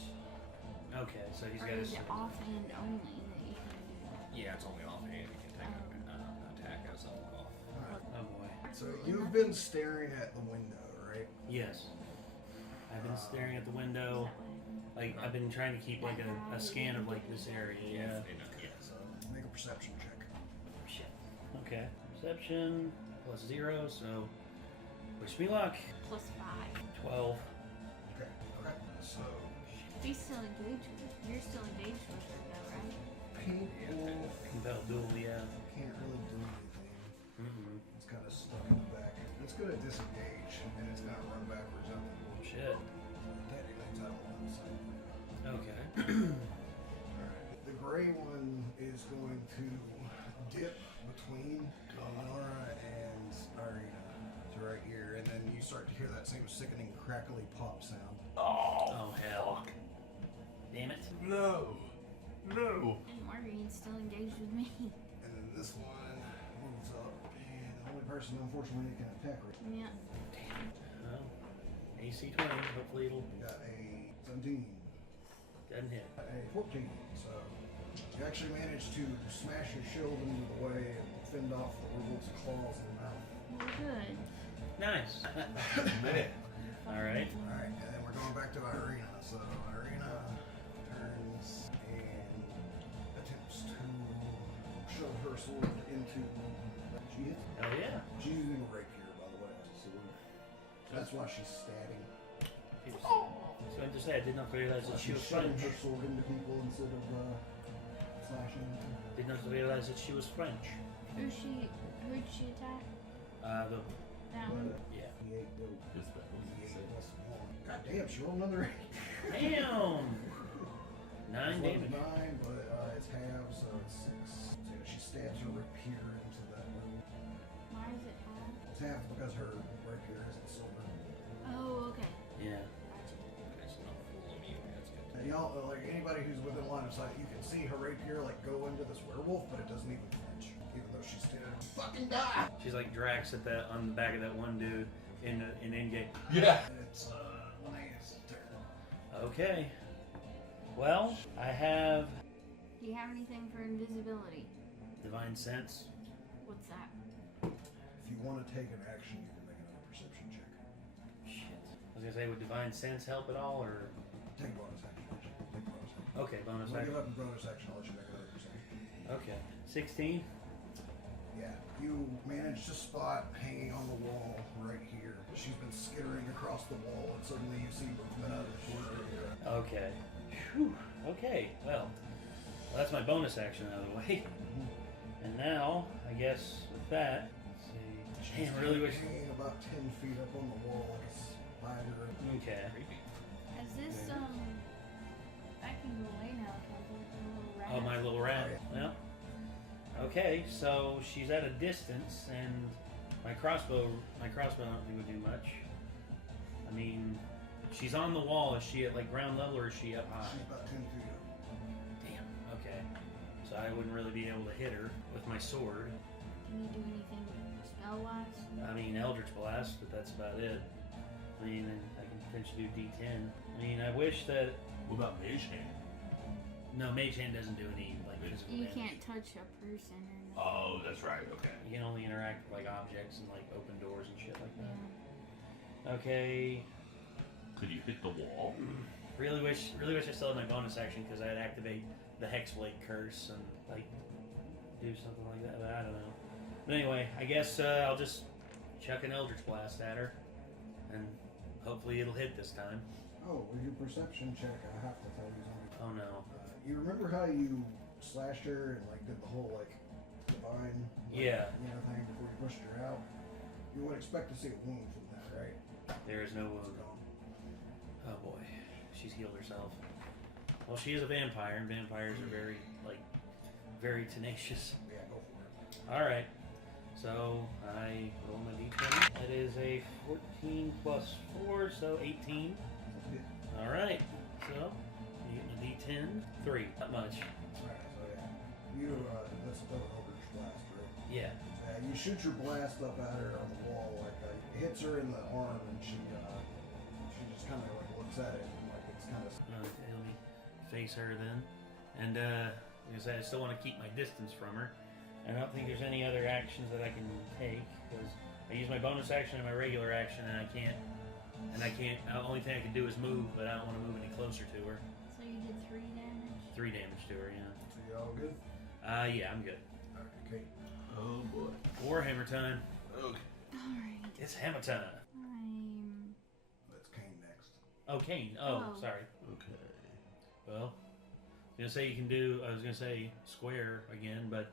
Okay, so he's Or got is his. it offhand only that you can do that? Yeah, it's only offhand. You can take an attack as something off. Alright. Oh boy. So you've been staring at the window, right? Yes. I've been staring at the Is window. that way? Like, I've been trying to keep like a scan of like this area. Yeah. Yeah. So make a perception check. Shit. Okay. Perception plus 0, so wish me luck. Plus 5. 12. Okay. Okay. So He's still engaged with her. You're still engaged with her though, right? people Compel duel, yeah. can't really do anything. Mm-hmm. It's kind of stuck in the back. It's gonna disengage and it's gonna run backwards up the wall. Shit. Technically, it's out on the side. Okay. Alright. The gray one is going to dip between Nora and Irina to right here, and then you start to hear that same sickening, crackly pop sound. Oh, hell. Damn it. No. No. And Marguerite's still engaged with me. And then this one moves up, and the only person, unfortunately, that can attack her. Yeah. Well, AC 20. Hopefully it'll Got a 17, doesn't hit. a 14, so you actually managed to smash your shield into the way and fend off the werewolf's claws in the mouth. Well, good. Nice. Man. All right. Alright, and then we're going back to Irina. So Irina turns and attempts to shove her sword into. She hits. Oh yeah. She's using a rapier, by the way, as a sword. That's why she's stabbing. So I just say I did not realize that she She's was shoving French. her sword into people instead of slashing. Did not realize that she was French. Who'd she attack? The That one? yeah. D8 build. This bad. D8 plus 1. God damn, she rolled another 8. Damn. 9 It's damage. 9, but it's half, so it's 6. So she stabs her rapier into that one. Why is it half? It's half because her rapier isn't silver. Oh, okay. Yeah. Gotcha. Okay, so not full immune. That's good. And y'all, like anybody who's within line of sight, you can see her rapier like go into this werewolf, but it doesn't even flinch, even though she's still fucking die. She's like Drax at that on the back of that one dude in Endgame. Yeah. And it's Lance' turn. Okay. Well, I have Do you have anything for invisibility? Divine Sense. What's that? If you want to take an action, you can make another perception check. Shit. I was gonna say, would Divine Sense help at all, or Take bonus action. Take bonus action. okay, bonus When I action. give up a bonus action, I'll let you make another perception. Okay, 16. Yeah, you manage to spot hanging on the wall right here. She's been skittering across the wall, and suddenly you see movement out of the corner of your eye. Okay. Whew. Okay. Well, that's my bonus action out of the way. And now, I guess with that, let's see. Damn, I really wish. Hanging about 10 feet up on the wall, like a spider. Okay. Is this, I can go away now because the little rat. Oh, my little rat. Well. Okay, so she's at a distance, and my crossbow I don't think would do much. I mean, she's on the wall. Is she at like ground level, or is she up high? She's about 10 feet up. Damn. Okay. So I wouldn't really be able to hit her with my sword. Can you do anything spell-wise? I mean, Eldritch Blast, but that's about it. I mean, and I can potentially do D10. I mean, I wish that. What about Mage Hand? No, Mage Hand doesn't do any like physical You damage. can't touch a person or anything. Oh, that's right. Okay. You can only interact with like objects and like open doors and shit like that. Yeah. Okay. Could you hit the wall? Really wish I still had my bonus action because I'd activate the Hexblade curse and like do something like that. But I don't know. But anyway, I guess I'll just chuck an Eldritch Blast at her, and hopefully it'll hit this time. Oh, with your perception check, I have to tell you something. Oh no. You remember how you slashed her and like did the whole like divine Yeah. thing before you pushed her out? You would expect to see a wound from that, right? There is no It's wound. gone. Oh boy, she's healed herself. Well, she is a vampire, and vampires are very tenacious. Yeah, go for it. Alright. So I roll my d20. That is a 14 plus 4, so 18. Alright. So you get a d10. 3. Not much. Alright, so yeah. You, that's the Eldritch Blast, right? Yeah. You shoot your blast up at her on the wall, like, it hits her in the arm, and she just kind of like looks at it, and like it's kind of. Okay, let me face her then. And like I said, I still want to keep my distance from her. I don't think there's any other actions that I can take because I use my bonus action and my regular action, and I can't. The only thing I can do is move, but I don't want to move any closer to her. So you did 3 damage? 3 damage to her, yeah. So you all good? Yeah, I'm good. Alright, okay. Oh boy. Warhammer time. Okay. Alright. It's hammer time. I'm... That's Kane next. Oh, Kane. Oh, Oh. sorry. Okay. Well, I was gonna say square again, but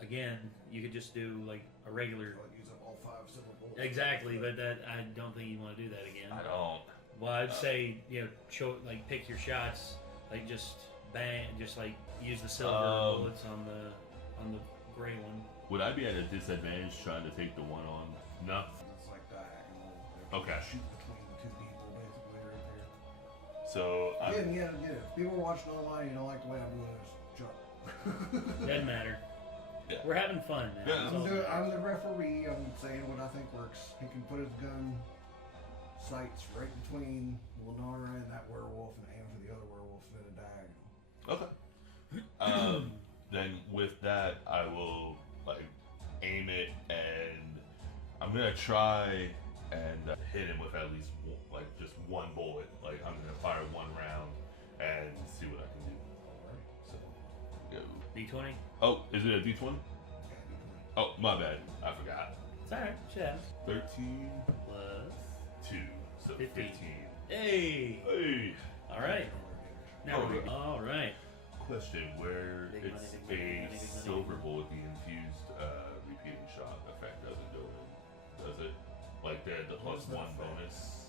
again, you could just do like a regular. So use up all 5 silver bullets. Exactly, but I don't think you want to do that again. I don't. Well, I'd say like pick your shots, like just bang, just like use the silver bullets on the gray one. Would I be at a disadvantage trying to take the one on? No. It's like diagonal. Okay. Shoot between 2 people, basically, right there. So Yeah. If people are watching online, you don't like the way I'm doing this, jump. Doesn't matter. Yeah. We're having fun now. Yeah. That's all. I'm the referee. I'm saying what I think works. He can put his gun sights right between Lenara and that werewolf and aim for the other werewolf in a diagonal. okay. Then with that, I will like aim it, and I'm gonna try and hit him with at least just one bullet. Like I'm gonna fire 1 round and see what I can do. So go. D20. Oh, is it a D20? Oh, my bad. I forgot. It's alright. Shit happens. 13 Plus 2, so 15. 15. Hey. Hey. All right. Now Okay. all right. Question: where Big it's money, big money, a big money. silver bullet, the infused repeating shot effect doesn't go in, does it? Like the What is plus that 1 effect? bonus.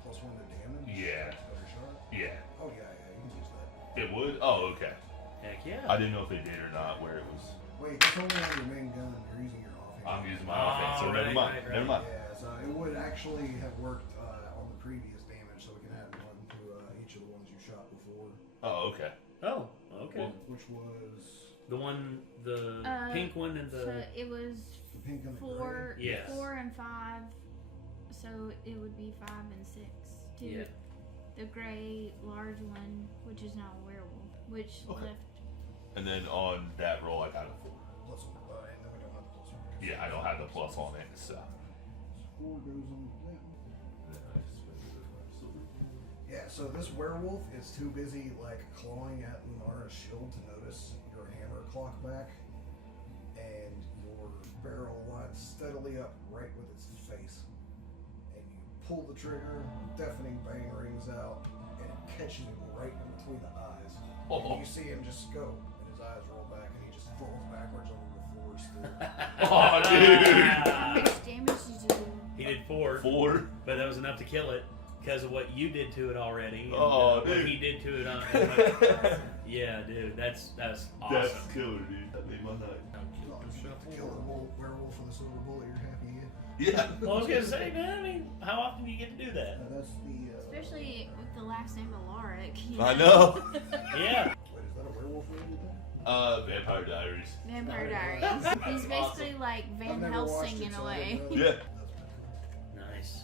Plus 1 to damage? Yeah. Better shot? Yeah, Oh, yeah, you can use that. it would. Oh, okay. Heck yeah. I didn't know if it did or not. Where it was. Wait, it's only on your main gun. You're using your offhand. I'm using my offense, so right, never mind. right, right. Never mind. Yeah, so it would actually have worked on the previous damage, so we can add 1 to each of the ones you shot before, Oh, okay. Oh, okay. Well, which was The pink one and So the it was the pink and the 4, gray. Yes. 4 and 5. So it would be 5 and 6. To Yeah. the gray large one, which is not a werewolf, which Okay. left. And then on that roll, I got a 4. Plus 1, and then we don't have the plus 1. Yeah, I don't have the plus on it, so. 4 goes on that. Then I spend the silver. Yeah, so this werewolf is too busy like clawing at Lunara's shield to notice your hammer clock back, and your barrel lines steadily up right with its face. And you pull the trigger, deafening bang rings out, and it catches him right in between the eyes. And you see him just scope, and his eyes roll back, and he just falls backwards over the floor still. Oh, dude! How much damage did you do? He did 4, 4? but that was enough to kill it because of what you did to it already. And, Oh, what dude. he did to it on. Yeah, dude, that's awesome. That's killer, dude. That made my night. Oh, if you kill the werewolf with a silver bullet, you're happy, yeah? Yeah. Well, I was gonna say, man. I mean, how often do you get to do that? That's the. Especially with the last name Alaric. I know. Yeah. Wait, is that a werewolf rated thing? Vampire Diaries. Vampire Diaries. He's basically like Van I've never watched Helsing it, in so a I way. didn't know. Yeah. That's pretty cool. Nice.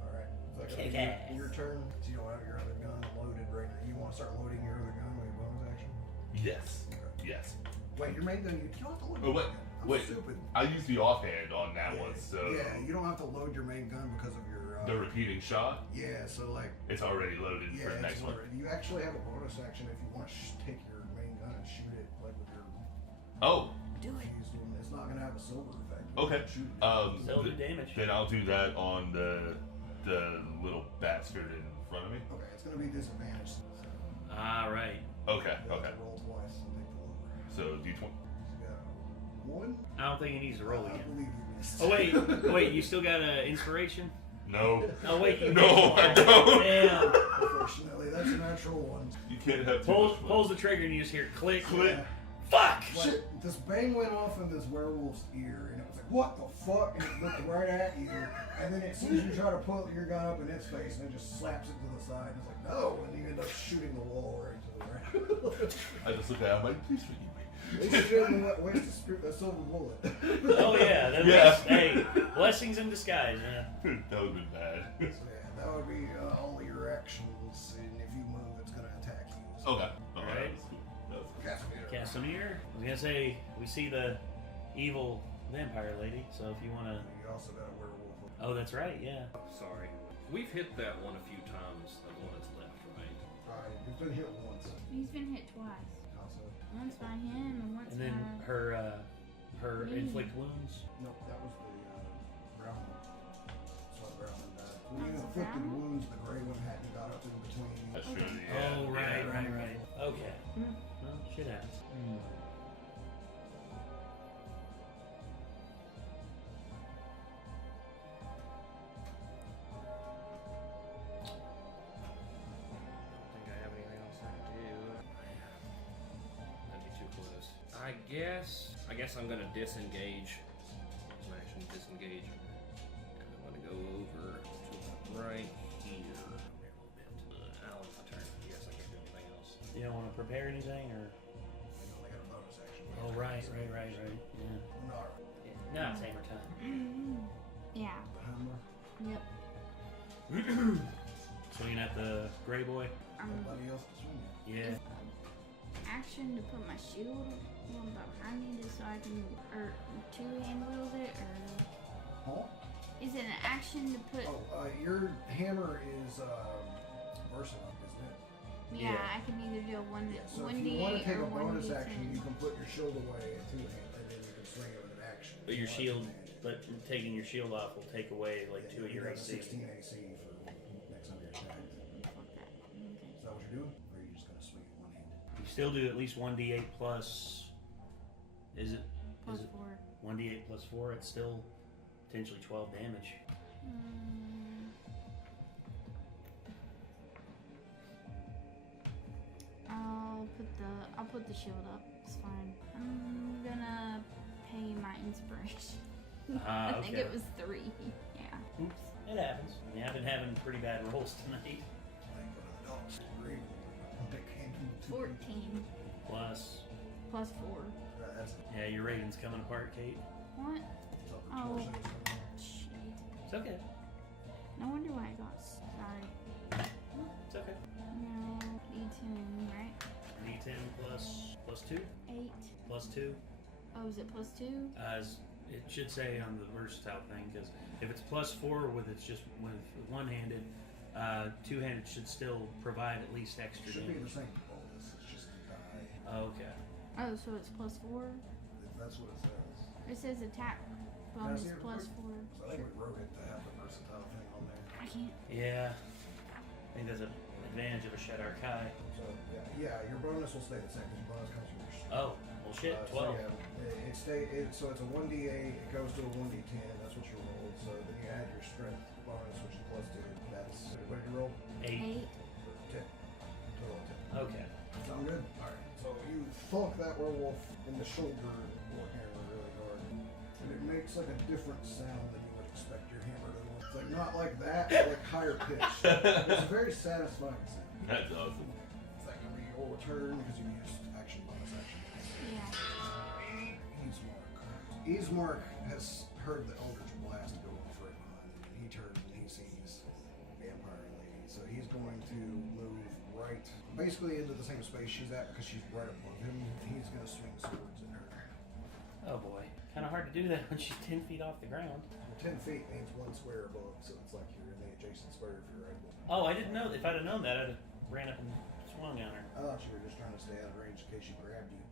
Alright. Kick ass. Your turn. So you don't have your other gun loaded right now. You want to start loading your other gun with your bonus action? Yes. Yes. Wait, your main gun, you don't have to load Oh, your wait, main gun. I'm wait. stupid. I used the offhand on that one, so. Yeah, you don't have to load your main gun because of your. The repeating shot, Yeah, so like. it's already loaded Yeah, for the next it's one. loaded. You actually have a bonus action if you want to take your main gun and shoot it like with your Oh, Do it. fused one. It's not gonna have a silver effect. okay. Shoot it. Still do damage. Then I'll do that on the little bastard in front of me. Okay, it's gonna be disadvantaged. All right. Okay, You have okay. to roll twice and take the lower. So D20. You got 1. I don't think he needs to roll I again. believe you missed. Oh wait, you still got an inspiration? No. Oh wait, you No, I don't. Damn. Unfortunately, that's a natural one. You can't have too Pulls much fun. pulls the trigger and you just hear click. Click. Fuck! Shit, this bang went off in this werewolf's ear, and it was like, what the fuck? And it looked right at you, and then it sees you try to pull your gun up in its face, and it just slaps it to the side, and it's like, no, and you end up shooting the wall right to the ground. I just look at it, I'm like, please forgive me. At least you didn't waste a silver bullet. Oh yeah, that Yeah. was, hey, blessings in disguise, man. That would have been bad. So yeah, that would be all your actions, and if you move, it's going to attack you. So. Okay. Alright. That's cool. That's cool. Casimir. I was gonna say we see the evil vampire lady, so if you wanna. You also got a werewolf. Oh, that's right. Yeah. Sorry. We've hit that one a few times, the one that's left, right? He's been hit once. He's been hit twice. Also. Once by him and once And then by. her Me. inflict wounds. Nope, that was the brown one. That's why the brown one died. When you That's the inflicted brown one? wounds, the gray one hadn't got up in between. That's Okay. true. Yeah. Oh, right, yeah. right. Okay. Mm. Well, shit happens. I don't think I have anything else I can do. That'd be too close. I guess I'm gonna disengage. Some action disengage. And I'm gonna go over to right here. A little bit. I'll my turn. Yes, I can't do anything else. You don't want to prepare anything, or? They only got a bonus action. Oh, right. Yeah. No. Now it's hammer time. Yeah. Hammer. Yep. Swinging at the gray boy. Nobody else to swing at. Yeah. Action to put my shield one behind me just so I can or two-hand wield it, or Huh? is it an action to put? Oh, your hammer is versatile, isn't it? Yeah, Yeah. I can either do a one Yeah. So one if you want d8 to take or a one bonus action, you d10. can put your shield away at two-hand, and then you can swing it with an action. But your shield, but taking your shield off will take away like 2 of You your got a AC. 16 AC for next time you attack. Fuck that. Okay. Is that what you're doing? Or are you just going to swing it one-handed? You still do at least 1d8 plus. Is it? Plus Is it 4. 1d8 plus 4? It's still potentially 12 damage. I'll put the shield up. It's fine. I'm gonna pay my inspiration. Ah, I think okay. it was 3. Yeah. Oops. It happens. Yeah, I've been having pretty bad rolls tonight. Like, but the dog's great. Big hand in the two 14 Plus, plus 4. That's yeah, your rating's coming apart, Kate. What? Oh. Shit. It's okay. No wonder why I got. Sorry. It's okay. No. D10, right? D10 plus 2? 8. Plus 2? Oh, is it plus 2? It should say on the versatile thing, because if it's plus 4 with it's just with one-handed, two-handed should still provide at least extra Should be the damage. same bonus. It's just a die. Oh, okay. Oh, so it's plus 4? If that's what it says. It says attack Can I bonus see it real plus quick? 4. So I think we wrote it to have the versatile thing on there. I can't. Yeah. I think that's an advantage of a Shed Archive. So yeah, your bonus will stay the same. Your bonus comes from your Oh, well shit, 12. So, yeah, so it's a 1d8. It goes to a 1d10. That's what you rolled. So then you add your strength bonus, which is plus 2. That's what did you roll? 8. 10. Total of 10. Okay. Sound good? All right. So you thunk that werewolf in the shoulder or hammer really hard, and it makes like a different sound than you would expect your hammer to. It's like not like that, but like higher pitched. It's a very satisfying sound. That's awesome. It's like a your turn because you used action bonus action. Yeah. Ismark has heard the Eldritch Blast go off right behind him, and he turns and he sees Vampire Lady. So he's going to move right, basically into the same space she's at because she's right above him. He's going to swing swords at her. Oh boy. Kind of hard to do that when she's 10 feet off the ground. 10 feet means 1 square above, so it's like you're in the adjacent square if you're right above. Oh, I didn't know. If I'd have known that, I'd have ran up and swung on her. I thought you were just trying to stay out of range in case she grabbed you.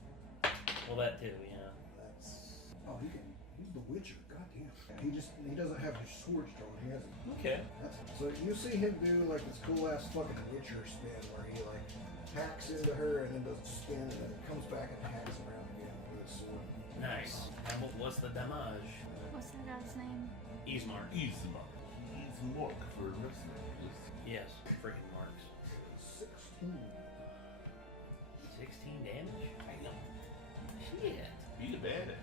Well, that too, yeah. That's he's the Witcher. Goddamn. He doesn't have his sword drawn. He has it. Okay. So you see him do like this cool ass fucking Witcher spin where he like hacks into her and then does a spin and then comes back and hacks around again with his sword. Nice. And what's the damage? What's that guy's name? Ismark. Ismark. Ismark for mercenaries. Yes. Freaking marks. 16. 16 damage? Shit. Be a badass.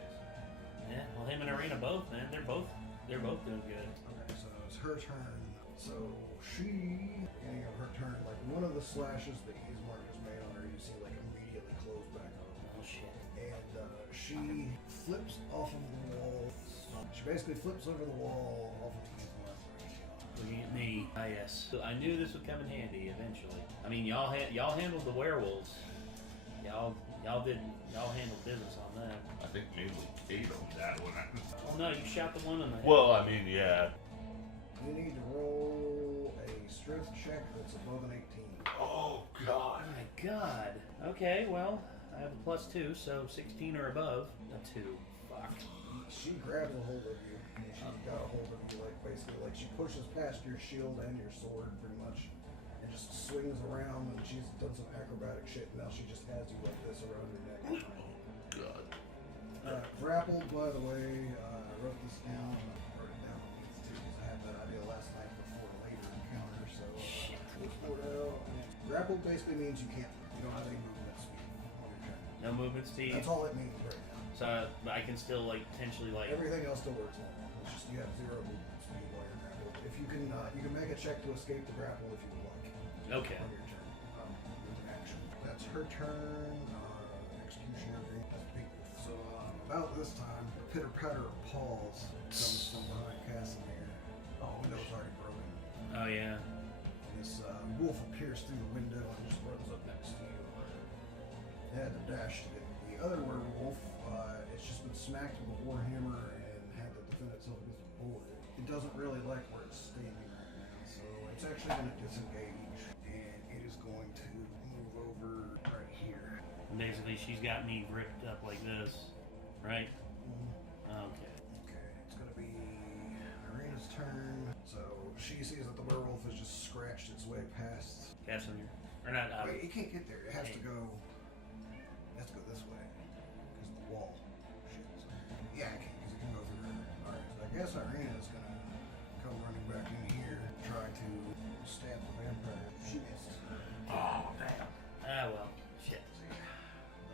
Yeah. Well, him and Arena both, man. They're both doing good. Okay, so it's her turn. So she, beginning of her turn, like one of the slashes that Ismark just made on her, you see like immediately close back on. Oh shit. And she flips off of the wall. She basically flips over the wall off of Ismark. Looking at me. Ah, yes. So I knew this would come in handy eventually. I mean, y'all handled the werewolves. Y'all handled business on that. I think mainly Kate on that one. Oh no, you shot the one on the head. Well, I mean, yeah. You need to roll a strength check that's above an 18. Oh Oh God. my god. Okay, well, I have a +2, so 16 or above. A 2. Fuck. She grabs a hold of you, and she got a hold of you, like basically, like she pushes past your shield and your sword, pretty much, and just swings around. And she's done some acrobatic shit. And now she just has you like this around your neck. God. Grappled, by the way. I wrote this down. I wrote it down on these two because I had that idea last night before a later encounter. So let's pull it out. Grappled basically means you don't have any movement speed on your turn. No movement speed. That's all it means right now. So I can still like potentially like. Everything else still works normal. It's just you have 0 movement speed while you're grappled. If you can make a check to escape the grapple if you would like. Okay. On your turn. With an action. That's her turn. Executioner. That's people. So about this time, the pitter patter of paws comes from behind Casimir. Oh, the window's already broken. Oh yeah. And this wolf appears through the window and just runs up next to you. They had to dash to get the other werewolf. It's just been smacked with a warhammer and had to defend itself against a bullet. It doesn't really like where it's standing right now, so it's actually going to disengage, and it is going to move over right here. Basically, she's got me ripped up like this, right? Okay. Okay, it's going to be Irina's turn. So she sees that the werewolf has just scratched its way past. Casimir. Or not. Wait, it can't get there. It has to go. It has to go this way because of the wall. Shit. So, yeah, it can't because it can go through her. All right. So I guess Irina's going to come running back in here and try to stab the vampire. She missed. Oh damn. Ah well. Shit.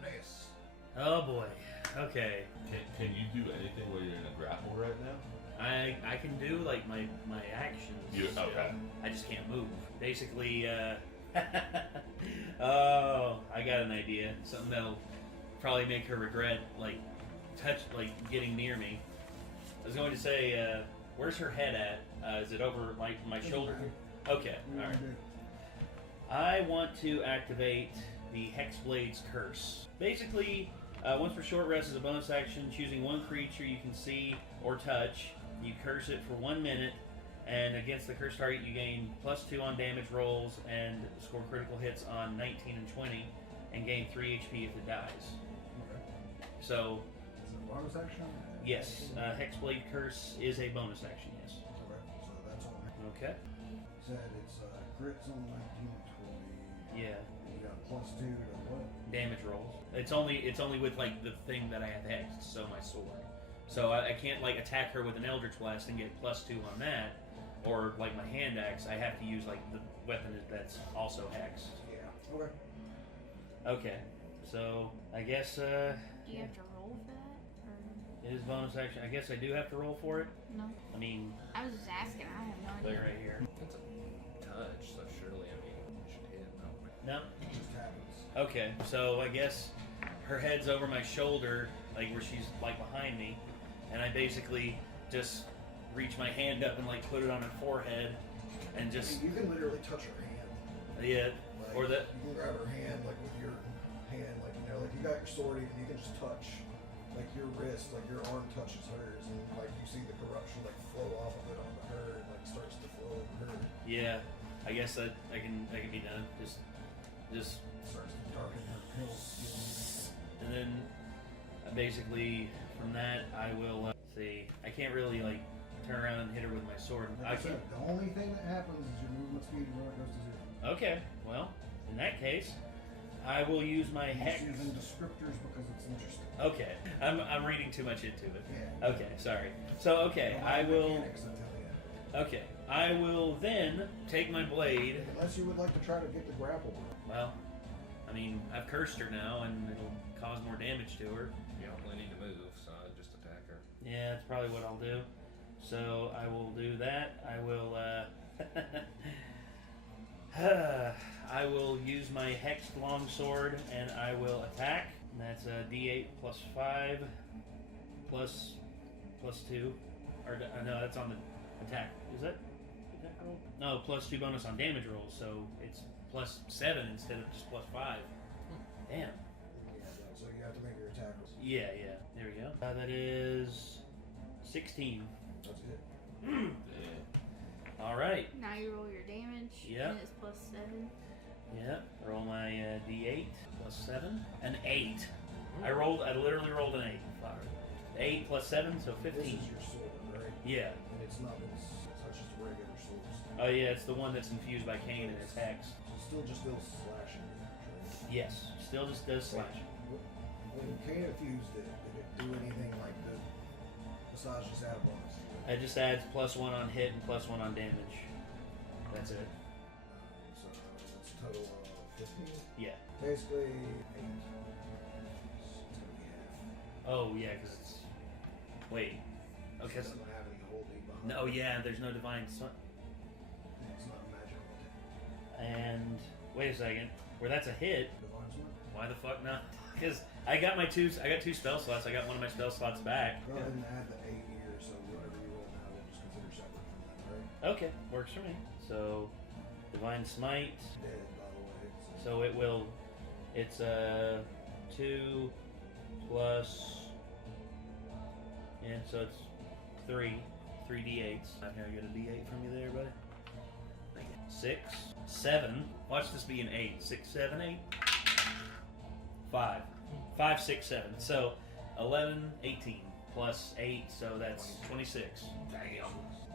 Nice. Oh boy. Okay. Can you do anything while you're in a grapple right now? I can do like my actions. Okay. I just can't move. Basically, oh, I got an idea. Something that'll probably make her regret getting near me. I was going to say, where's her head at? Is it over my shoulder? Okay. All right. I want to activate the Hexblade's Curse. Basically, once per short rest as a bonus action, choosing one creature you can see or touch, you curse it for 1 minute, and against the curse target you gain +2 on damage rolls and score critical hits on 19 and 20, and gain 3 HP if it dies. Okay. So, Is it a bonus action? yes, Hexblade Curse is a bonus action, yes. Okay. So that's on. Okay. Said it's grits on 19 and 20. Yeah. You got +2 to what? Damage rolls. It's only with like the thing that I have hexed, so my sword. So I can't like attack her with an Eldritch Blast and get +2 on that, or like my hand axe. I have to use like the weapon that's also hexed. Yeah. Okay. Okay, so I guess Do you have to roll for that? it is bonus action. I guess I do have to roll for it. Or no? I mean, I was just asking. I have no they're idea. right here. It's a touch, so surely, I mean, it should hit. No. No. It just happens. Okay, so I guess her head's over my shoulder, like where she's like behind me, and I basically just reach my hand up and like put it on her forehead, and just You can literally touch her hand. yeah, Like, or that. You can grab her hand like with your hand, like like you got your sword, and you can just touch like your wrist, like your arm touches hers, and like you see the corruption like flow off of it onto her, and like starts to flow over her. Yeah, I guess that can be done. Just Starts to darken her pale skin. and then basically from that I will see. I can't really like turn around and hit her with my sword. Like I said, the only thing that happens is your movement speed when it goes to 0. Okay, well in that case, I will use my I'm hex. just using descriptors because it's interesting. Okay, I'm reading too much into it. Yeah. Okay, sorry. So okay, Don't I have will. mechanics until Okay, I will then take my blade. Unless you would like to try to get the grapple. Well, I mean, I've cursed her now, and it'll cause more damage to her. You don't really need to move, so I'd just attack her. Yeah, that's probably what I'll do. So I will do that. I will. I will use my hexed longsword, and I will attack. And that's a D8 plus 5 plus 2. Or no, that's on the attack. Is that attack roll? No, plus 2 bonus on damage rolls. So it's plus 7 instead of just plus 5. Damn. Yeah, so you have to make your attack rolls. Yeah. There we go. That is 16. That's it. All right. Now you roll your damage. Yeah. And it's plus 7. Yeah, roll my D8 plus 7. An 8. I literally rolled an 8. 8 plus 7, so 15. This is your sword, right? Yeah. And it's not just a regular sword. Oh yeah, it's the one that's infused by Cain and it's hexed. So still slashing damage, right? Yes, still just does slashing. When Cain infused it, did it do anything like this? Besides just add a bonus? It just adds plus 1 on hit and plus 1 on damage. That's it. So it's a total of 15? Yeah. Basically, 8. It's gonna be half. Oh yeah, because it's... Wait. Okay. It doesn't have any hold behind No, yeah, there's no divine... It's not a magical attack. And... Wait a second. Where that's a hit, Divine sword? why the fuck not? Because I got 2 spell slots. I got one of my spell slots back. Go ahead and add the 8 here, so whatever you roll now, we'll just consider separate from that, right? Okay, works for me. So, Divine Smite. Dead, by the way. So it will. It's 2 plus. And so it's 3 d8s. Here, I got a d8 from you there, buddy. Thank you. 6, 7. Watch this be an 8. 6, 7, 8. 5. 5, 6, 7. So 11, 18 plus 8, so that's 26. Damn.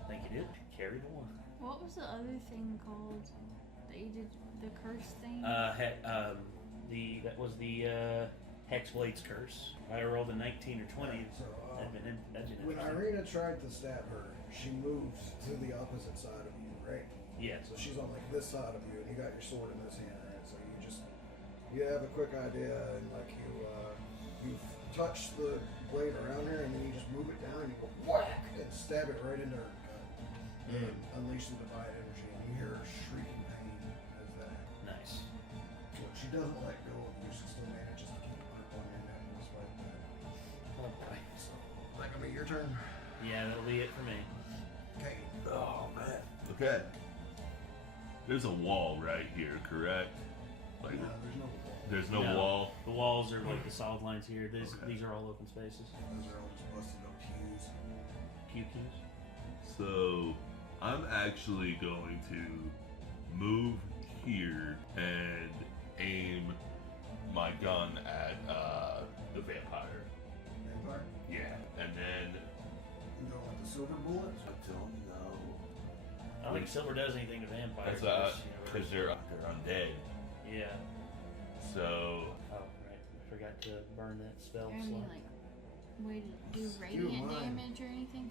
Thank you, dude. Carry the 1. What was the other thing called that you did? The curse thing? That was the Hexblade's Curse. If I rolled a 19 or 20, So, that'd been when interesting. Irina tried to stab her, she moved to the opposite side of you, right? Yeah. So she's on like this side of you, and you got your sword in this hand, right? So you have a quick idea, and like you touch the blade around her, and then you just move it down, and you go whack, and stab it right into her gut, and unleash the divine energy, and you hear her shrieking pain as that happens. Nice. But she doesn't let go of you, she still manages to keep her on your neck despite that. Oh boy. So, that gonna be your turn. Yeah, that'll be it for me. Okay. Oh man. Okay. There's a wall right here, correct? Like, No, there's no wall. there's no wall. The walls are like the solid lines here. These Okay. are all open spaces. Those are all just busted up pews. QQs. So I'm actually going to move here and aim my gun at the vampire. Vampire. Yeah, and then You go with the silver bullets. I don't know. I don't think silver does anything to vampires. That's in this because universe. they're undead. Yeah. So Oh, right. I forgot to burn that spell Is there any slot. like way to do Do radiant mine. damage or anything?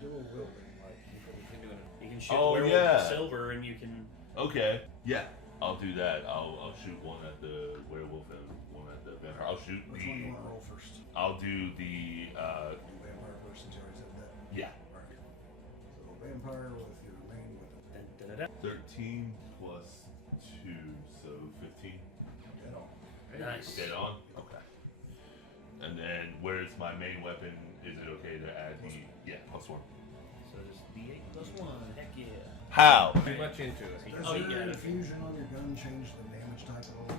Do a wielding, like You can do it. You can shoot Oh, werewolf yeah. with silver, and you can. okay, yeah, I'll do that. I'll shoot one at the werewolf and one at the vampire. I'll shoot which one do you want to roll first? I'll do the Do vampire first since you already said that. yeah. Right. So vampire with your main weapon. Da-da-da. 13 plus 2, so 15. Dead on. Nice. Dead on? Okay. And then where's my main weapon? Is it okay to add the plus 1? So just D8 plus 1. Heck yeah. How? Too much into it. Does Oh, you your got it. infusion on your gun change the damage type at all?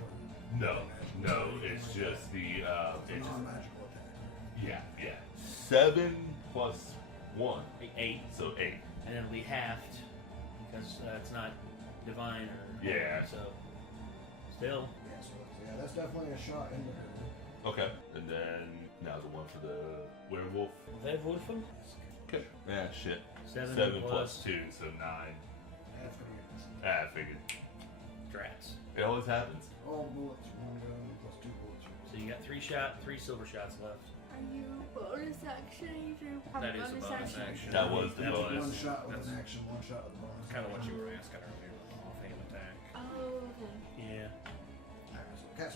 No, it's just the It's a it's non-magical attack. yeah. 7 plus 1, 8. so 8. And it'll be halved because it's not divine or. Yeah. So. Still. Yeah, that's definitely a shot into her. Okay. And then now the one for the werewolf. Werwolfen? Okay. Yeah, shit. 7 plus 2, so 9. That's gonna get I figured. Drats. It always happens. all bullets, one gun plus 2 bullets. So you got 3 silver shots left. Are you bonus action? Do you have That a is a bonus action. That was the That's bonus. One shot with That's an action, one shot with a bonus. kind of what you were asking earlier. Offhand attack. Oh, okay. Yeah.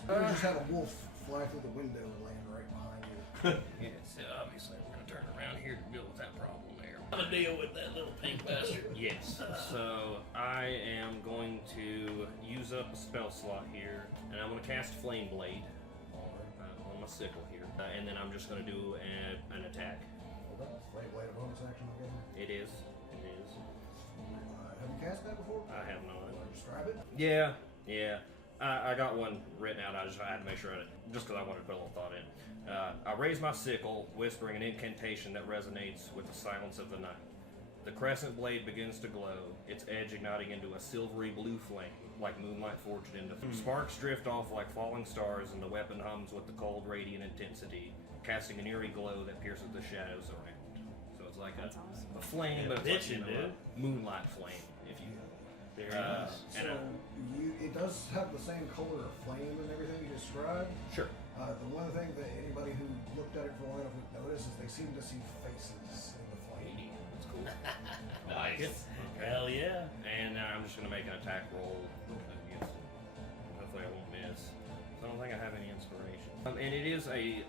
cast. You just had a wolf fly through the window and land right behind you. Yes, obviously we're gonna turn around here to deal with that problem there. I'm gonna deal with that little pink bastard. Yes. So I am going to use up a spell slot here, and I'm gonna cast Flame Blade on my sickle here, and then I'm just gonna do an attack. Okay. Flame Blade, a bonus action again. It is. It is. Have you cast that before? I have not. Want to describe it? Yeah. I got one written out. I had to make sure just because I wanted to put a little thought in. I raise my sickle, whispering an incantation that resonates with the silence of the night. The crescent blade begins to glow, its edge igniting into a silvery blue flame, like moonlight forged into. Sparks drift off like falling stars, and the weapon hums with the cold, radiant intensity, casting an eerie glow that pierces the shadows around. So it's like That's awesome. a flame, Yeah, but it's bitchin', like, dude. a moonlight flame, if you. Very nice. And So it does have the same color of flame and everything you described. sure. The one thing that anybody who looked at it for long enough would notice is they seem to see faces in the flame. That's cool. Nice. Hell yeah. And I'm just gonna make an attack roll against it. Hopefully I won't miss. I don't think I have any inspiration. And it is a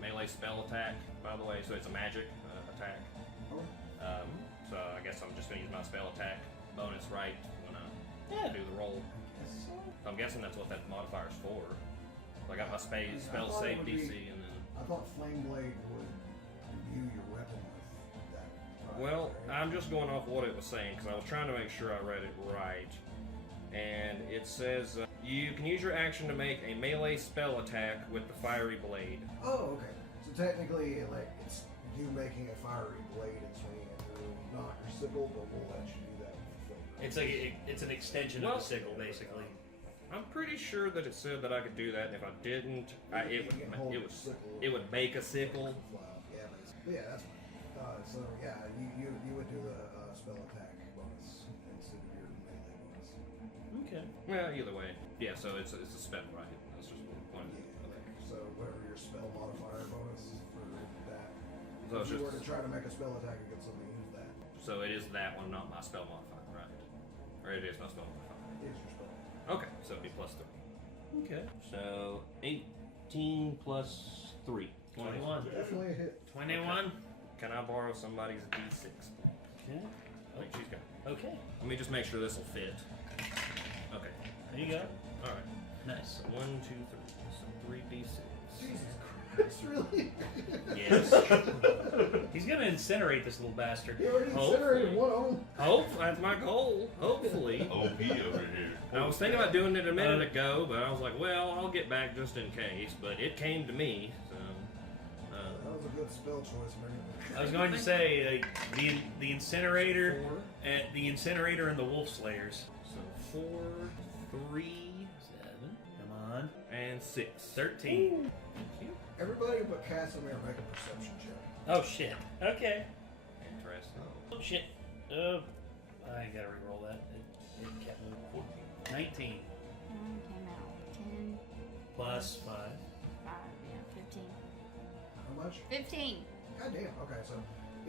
melee spell attack, by the way, so it's a magic attack. Okay. So I guess I'm just gonna use my spell attack bonus right when I do the roll. So I'm guessing that's what that modifier's for. So I got my spell thought it save would DC be- and then. I thought Flame Blade would imbue your weapon with that. Well, right? I'm just going off what it was saying because I was trying to make sure I read it right. And it says you can use your action to make a melee spell attack with the fiery blade. Oh, okay. So technically, like, it's you making a fiery blade and swinging it through, not your sickle, but we'll let you do that with the flame. It's like it's an extension of the sickle, basically. I'm pretty sure that it said that I could do that, and if I didn't, You can hold the sickle. it would make a sickle. Yeah, basically. Yeah, that's fine. So yeah, you would do the spell attack bonus instead of your melee bonus. Okay. Well, either way, yeah. So it's a spell, right? That's just one. Yeah. Okay. So whatever your spell modifier bonus for that. So If it's you were to just, try to make a spell attack against something, use that. so it is that one, not my spell modifier, right? Or it is my spell modifier. Is your spell. Okay, so it'd be +3. Okay. So 18 plus 3. 21. Definitely a hit. 21. Can I borrow somebody's D6? Okay. I think she's got it. Okay. Let me just make sure this will fit. Okay. There you go. Alright. Nice. So 1, 2, 3. So 3d6. Jesus Christ, really? Yes. He's gonna incinerate this little bastard. You already incinerated one of them. Hope that's my goal. Hopefully. OP over here. I was thinking about doing it a minute ago, but I was like, well, I'll get back just in case. But it came to me, so. That was a good spell choice, man. I was going to say the incinerator and the wolf slayers. So 4, 3, 7. Come on. and 6. 13. Everybody but Casimir make a perception check. Oh shit. Okay. Interesting. Oh shit. I gotta re-roll that. It kept moving. 19 Came out 10 plus 5. 5, yeah, 15. How much? 15. God damn. Okay, so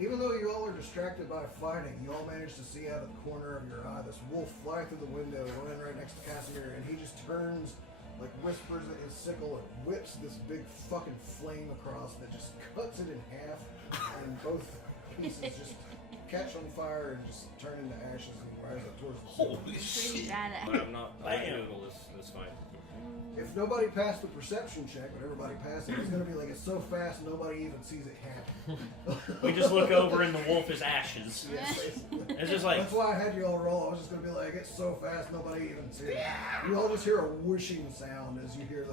even though you all are distracted by fighting, you all manage to see out of the corner of your eye this wolf fly through the window, run right next to Casimir, and he just turns, like whispers at his sickle and whips this big fucking flame across that just cuts it in half, and both pieces just catch on fire and just turn into ashes and rise up towards the sun. Holy Pretty shit. badass. But I'm not Bam. Google this fight. If nobody passed the perception check, but everybody passed it, it's gonna be like it's so fast nobody even sees it happen. We just look over and the wolf is ashes. Yes, basically. It's just like That's why I had you all roll. I was just gonna be like, it's so fast nobody even sees it. You all just hear a whooshing sound as you hear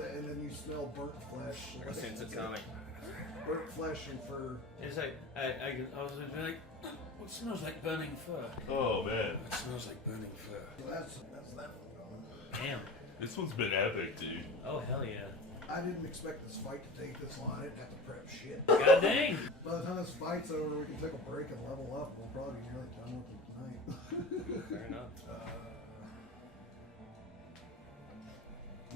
and then you smell burnt flesh. I sense it coming. Burnt flesh and fur. it's like I was like, what smells like burning fur? Oh man, It smells like burning fur. So that's that one going. Damn. this one's been epic, dude. Oh hell yeah. I didn't expect this fight to take this long. I didn't have to prep shit. God dang. By the time this fight's over, we can take a break and level up. We'll probably be nearly done with it tonight. Fair enough.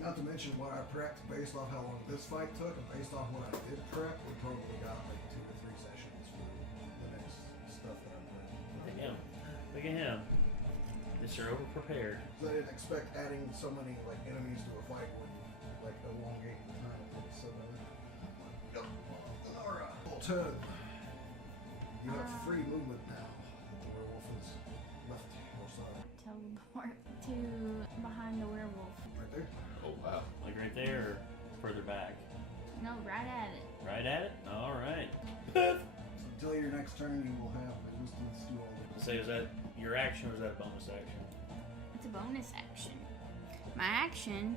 Not to mention what I prepped based off how long this fight took, and based off what I did prep, we probably got like 2 to 3 sessions for the next stuff that I'm prepping. Look at him. Look at him. Mr. Overprepared. I didn't expect adding so many like enemies to a fight would like elongate the time. So Alright. Full turn. You have free movement now. The werewolf is left your side. Teleport to behind the werewolf. Right there. Oh wow. Like right there or further back? No, right at it. Right at it? Alright. So until your next turn, you will have resistance to all of Say, is that your action or is that a bonus action? It's a bonus action. My action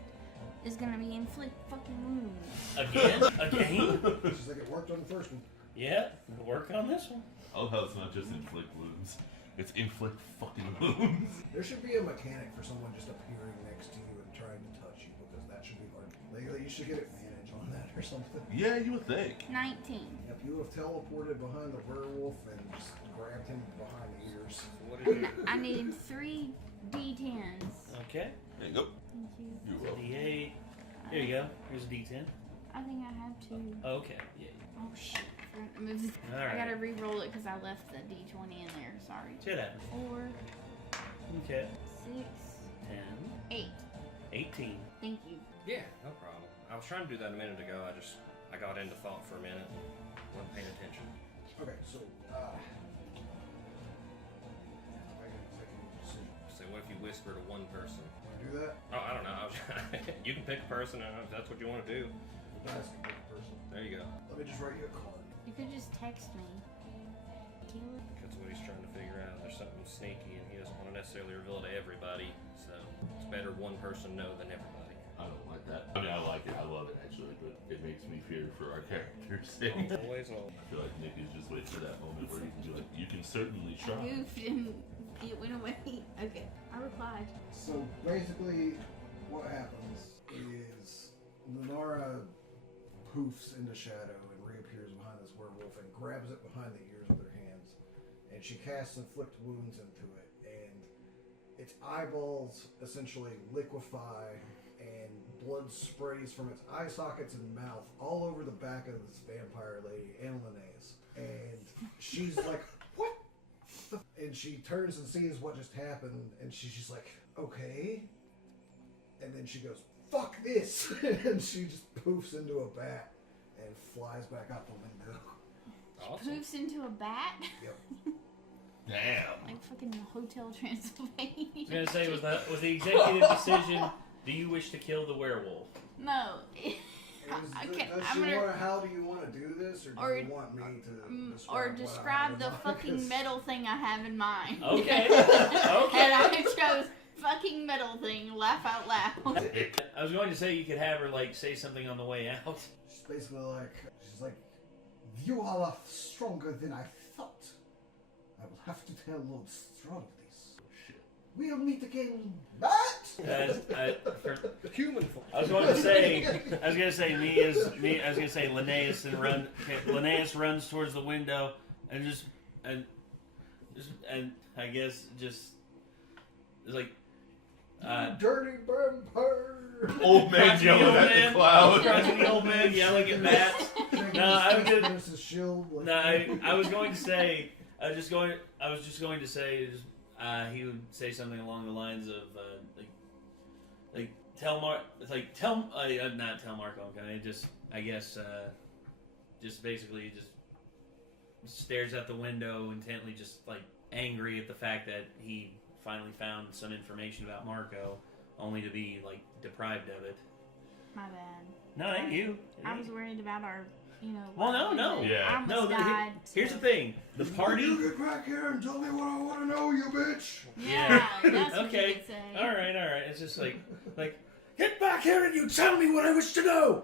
is gonna be inflict fucking wounds. Again? Again? It's just like it worked on the first one. Yeah, work on this one. I love how it's not just inflict wounds. It's inflict fucking wounds. There should be a mechanic for someone just appearing next to you and trying to touch you, because that should be hard. Like, you should get advantage on that or something. Yeah, you would think. 19. If you have teleported behind the werewolf and just grabbed him behind the ears. What did you I need 3 D10s. Okay. There you go. Thank you. You're welcome. D8. There you go. Here's a D10. I think I have 2. Okay. Yeah. Oh shit. I forgot to move this. I Alright. gotta re-roll it because I left the D20 in there. Sorry. Shit happens. 4, Okay. 6, 10. 8. 18. Thank you. Yeah, no problem. I was trying to do that a minute ago. I got into thought for a minute and wasn't paying attention. Okay, so, make an executive decision. So what if you whisper to one person? Want to do that? Oh, I don't know. You can pick a person if that's what you want to do. Nice, good person. There you go. Let me just write you a card. You could just text me. Kill it. That's what he's trying to figure out. There's something sneaky and he doesn't want to necessarily reveal it to everybody. So it's better one person know than everybody. I don't like that. I mean, I like it. I love it actually, but it makes me fear for our character's sake. Always on. I feel like Nick is just waiting for that moment where he can be like, "You can certainly I try." goofed and it went away. Okay. I replied. So basically, what happens is Lunara poofs into shadow and reappears behind this werewolf and grabs it behind the ears with her hands, and she casts inflict wounds into it, and its eyeballs essentially liquefy, and blood sprays from its eye sockets and mouth all over the back of this vampire lady and Linnaeus, and she's like, "What?" And she turns and sees what just happened, and she's just like, "Okay." And then she goes, "Fuck this!" And she just poofs into a bat and flies back out the window. Awesome. Poofs into a bat. Yep. Damn. Like fucking Hotel Transylvania. I was gonna say, was the executive decision? Do you wish to kill the werewolf? No. Okay, I'm how do you want to do this, or do Or- you want me to describe or what I describe have the in mind? fucking 'Cause metal thing I have in mind. Okay. And I chose fucking metal thing. Laugh out loud. I was going to say you could have her like say something on the way out. She's basically like, "You are stronger than I thought. I will have to tell Lord Strahd this. Shit. We'll meet again, but." Human form. I was going to say Linnaeus Linnaeus runs towards the window and I guess just it's like Dirty vampire. Old man crotchety yelling old at man, the cloud. crotchety old man yelling at bats. No, I was gonna. This is shield. Like, No, I was going to say. I was just going to say. He would say something along the lines of not tell Marco. Okay, just basically just stares out the window intently, just like angry at the fact that he finally found some information about Marco, only to be like deprived of it. My bad. No, it ain't you. I was worried about our, Well, no. Yeah. I almost No, died. here's the thing. The party. You get back here and tell me what I want to know, you bitch. Yeah, that's what Okay. you could say. All right. It's just like, get back here and you tell me what I wish to know.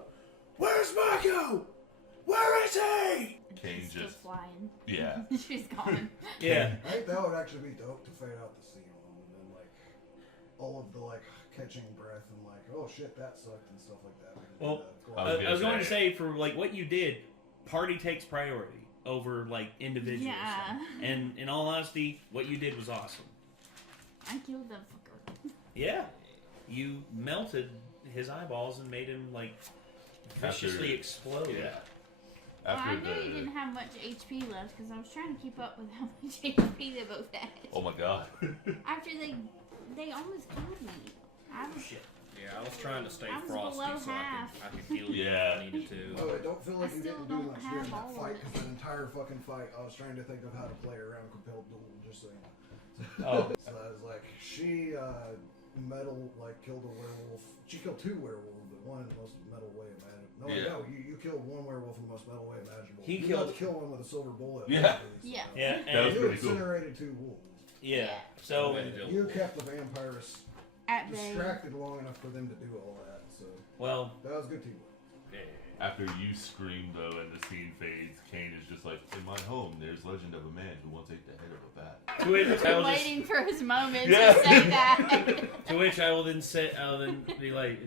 Where's Marco? Where is he? Kane She's still just- flying. Yeah. She's gone. Yeah. I think that would actually be dope to fade out the scene and like all of the like catching breath and like, oh shit, that sucked and stuff like that. Well, I I was going to say for like what you did, party takes priority over like individuals. Yeah. And in all honesty, what you did was awesome. I killed that fucker. Yeah. You melted his eyeballs and made him like viciously explode. Yeah. Well, I After knew he didn't have much HP left because I was trying to keep up with how much HP they both had. Oh my god. After they they almost killed me. I was, Shit. Yeah, I was trying to stay I was frosty below so half. I could heal you Yeah. if I needed to. Oh, I don't feel like I you still didn't do don't much have during that all fight of it. because the entire fucking fight I was trying to think of how to play around compelled duel. Just saying. Oh. So I was like, she killed a werewolf. She killed 2 werewolves, but one in the most metal way imaginable. No, Yeah. no, you killed 1 werewolf in the most metal way imaginable. He you killed- got to kill one with a silver bullet. Yeah. Yeah. Yeah, That was You pretty cool. incinerated 2 wolves. Yeah. So, Way to do You it. kept the vampires At bay. distracted long enough for them to do all that. So well, that was good teamwork. After you scream though and the scene fades, Kane is just like, in my home there's legend of a man who once ate the head of a bat. to which I will just, Waiting for his moment Yeah. to say that. to which I will then say, I'll then be like,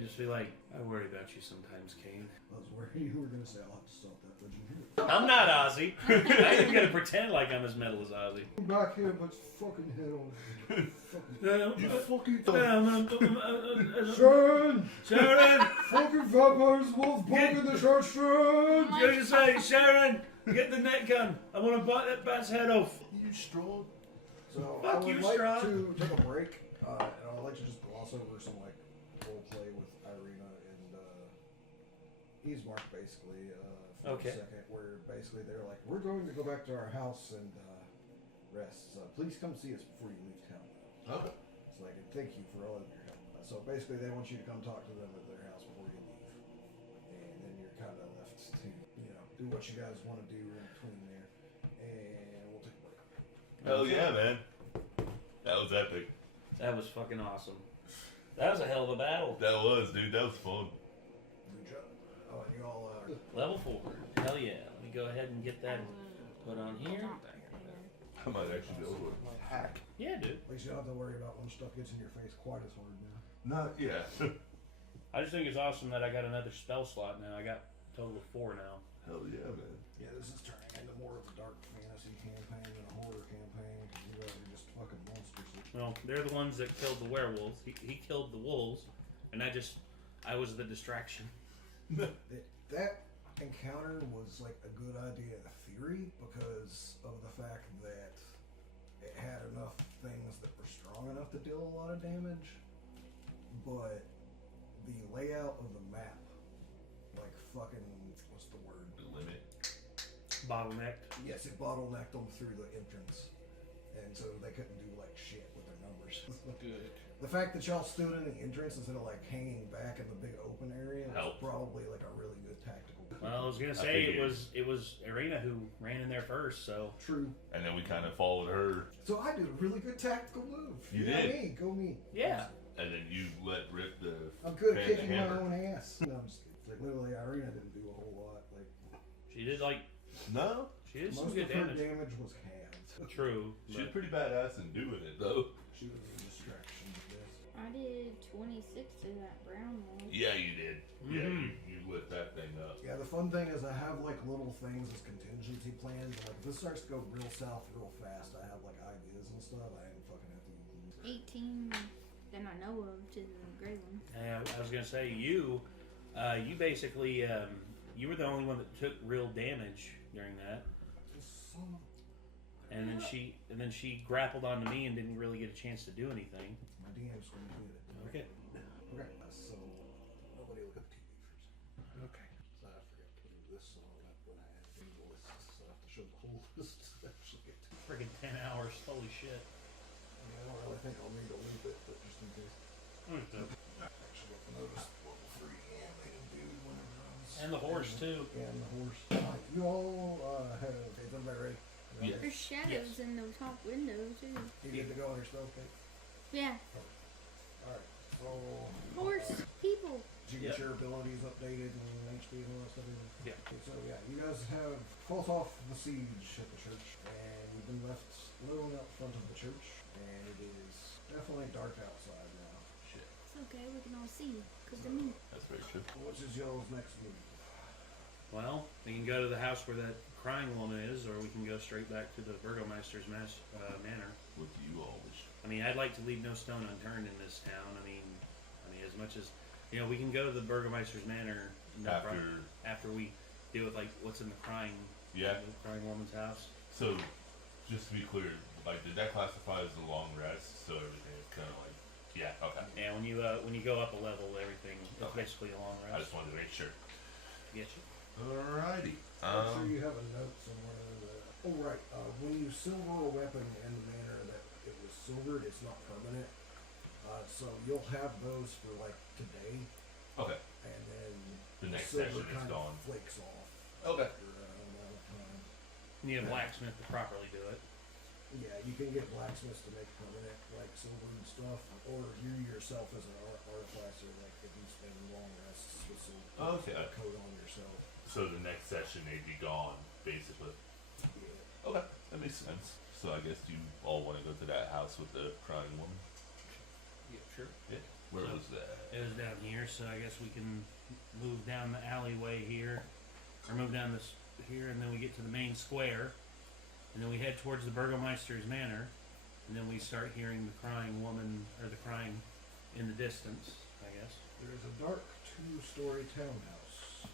I worry about you sometimes, Kane. I was worried you were going to say, I'll have to stop that legend here. I'm not Ozzy. I ain't even gonna pretend like I'm as metal as Ozzy. Come back here, but fucking head on. You fucking Sharon! Sharon! Fucking vampires, wolf bug in the church, Sharon! Oh my You're just like, Sharon, get the net gun. I want to bite that bat's head off. You Strahd. So Fuck I would you, like Strahd. to take a break, and I'd like to just gloss over some like role play with Irina and Ismark, basically, for Okay. a second, where basically they're like, we're going to go back to our house and rest. So please come see us before you leave town. Okay. It's like, and thank you for all of your help. So basically, they want you to come talk to them at their house before you leave, and then you're kind of left to, do what you guys want to do in between there, and we'll take a break. Hell yeah, man. That was epic. That was fucking awesome. That was a hell of a battle. That was, dude. That was fun. Good job. Oh, and you all Level 4. Hell yeah. Let me go ahead and get that put on here. I might actually be able to hack. Yeah, dude. at least you don't have to worry about when stuff gets in your face quite as hard now. Not, yeah. I just think it's awesome that I got another spell slot now. I got a total of 4 now. Hell yeah, man. Yeah, this is turning into more of a dark fantasy campaign than a horror campaign, because you guys are just fucking monsters. Well, they're the ones that killed the werewolves. He killed the wolves, and I was the distraction. That encounter was like a good idea in theory because of the fact that it had enough things that were strong enough to deal a lot of damage, but the layout of the map, like fucking, what's the word? The limit. Bottlenecked. Yes, it bottlenecked them through the entrance, and so they couldn't do like shit with their numbers. Good. The fact that y'all stood in the entrance instead of like hanging back in the big open area was Helped. probably like a really good tactical. Well, I was gonna I say figured. it was Irina who ran in there first, so True. And then we kind of followed her. So I did a really good tactical move. You Yeah, did. Me, go me. yeah. And then you let rip the. I'm good at fan kicking my hammer. own ass. No, I'm just kidding. Like literally, Irina didn't do a whole lot. Like She did No, she did some most good of her damage. damage was halved. True. she's but- pretty badass in doing it though. She was a distraction. Yes. I did 26 to that brown one. Yeah, you did. Yeah, Mhm. you lit that thing up. Yeah, the fun thing is I have like little things as contingency plans. Like if this starts to go real south real fast, I have like ideas and stuff. I ain't fucking have to use. 18 that I know of to the gray one. Yeah, I was gonna say you basically you were the only one that took real damage during that, and then she grappled onto me and didn't really get a chance to do anything. My DM's going to get it. Okay. Okay. So nobody look at the TV for a second. Okay. So I forgot to do this on that when I had the lists. So I have to show the whole list to actually get to. Friggin' 10 hours. Holy shit. I don't really think I'll need to loop it, but just in case. I actually got the notice level 3 and they can do whenever I was. And the horse too. Yeah, and the horse. You all have. Okay, is everybody ready? Yeah. There's shadows in the top window too. You get to go on your spell pick? Yeah. Alright, so. Horse, people. Did you get your abilities updated and HP and all that stuff? Yeah. Okay, so yeah, you guys have fought off the siege at the church, and you've been left alone out front of the church, and it is definitely dark outside now. Shit, It's okay, we can all see. Cause of me. that's very true. Which is y'all's next move? Well, we can go to the house where that crying woman is, or we can go straight back to the Burgomeister's manor. What do you all wish? I mean, I'd like to leave no stone unturned in this town. I mean, as much as we can go to the Burgomeister's manor after we deal with like what's in the crying woman's house. So, just to be clear, like, did that classify as a long rest? So everything is kind of like Okay. Yeah, when you go up a level, everything it's Okay. basically a long I rest. just wanted to make sure. Get you. Alrighty. I'm sure you have a note somewhere. Oh, right. When you silver a weapon in the manner that it was silvered, it's not permanent. So you'll have those for like today, Okay. and then The next silver session is kind gone. of flakes off Okay. after an amount of time. You need a blacksmith to properly do it. Yeah, you can get blacksmiths to make permanent, like silver and stuff, or you yourself as an artificer, like if you spend long rests with silver, Okay. a coat on yourself. So the next session they'd be gone, basically. Yeah. Okay, that makes sense. So I guess you all want to go to that house with the crying woman? Yeah, sure. Yeah. Where So- was that? It was down here, so I guess we can move down the alleyway here, or move down this here, and then we get to the main square, and then we head towards the Burgomeister's manor, and then we start hearing the crying woman, or the crying in the distance, I guess. There's a dark two-story townhouse.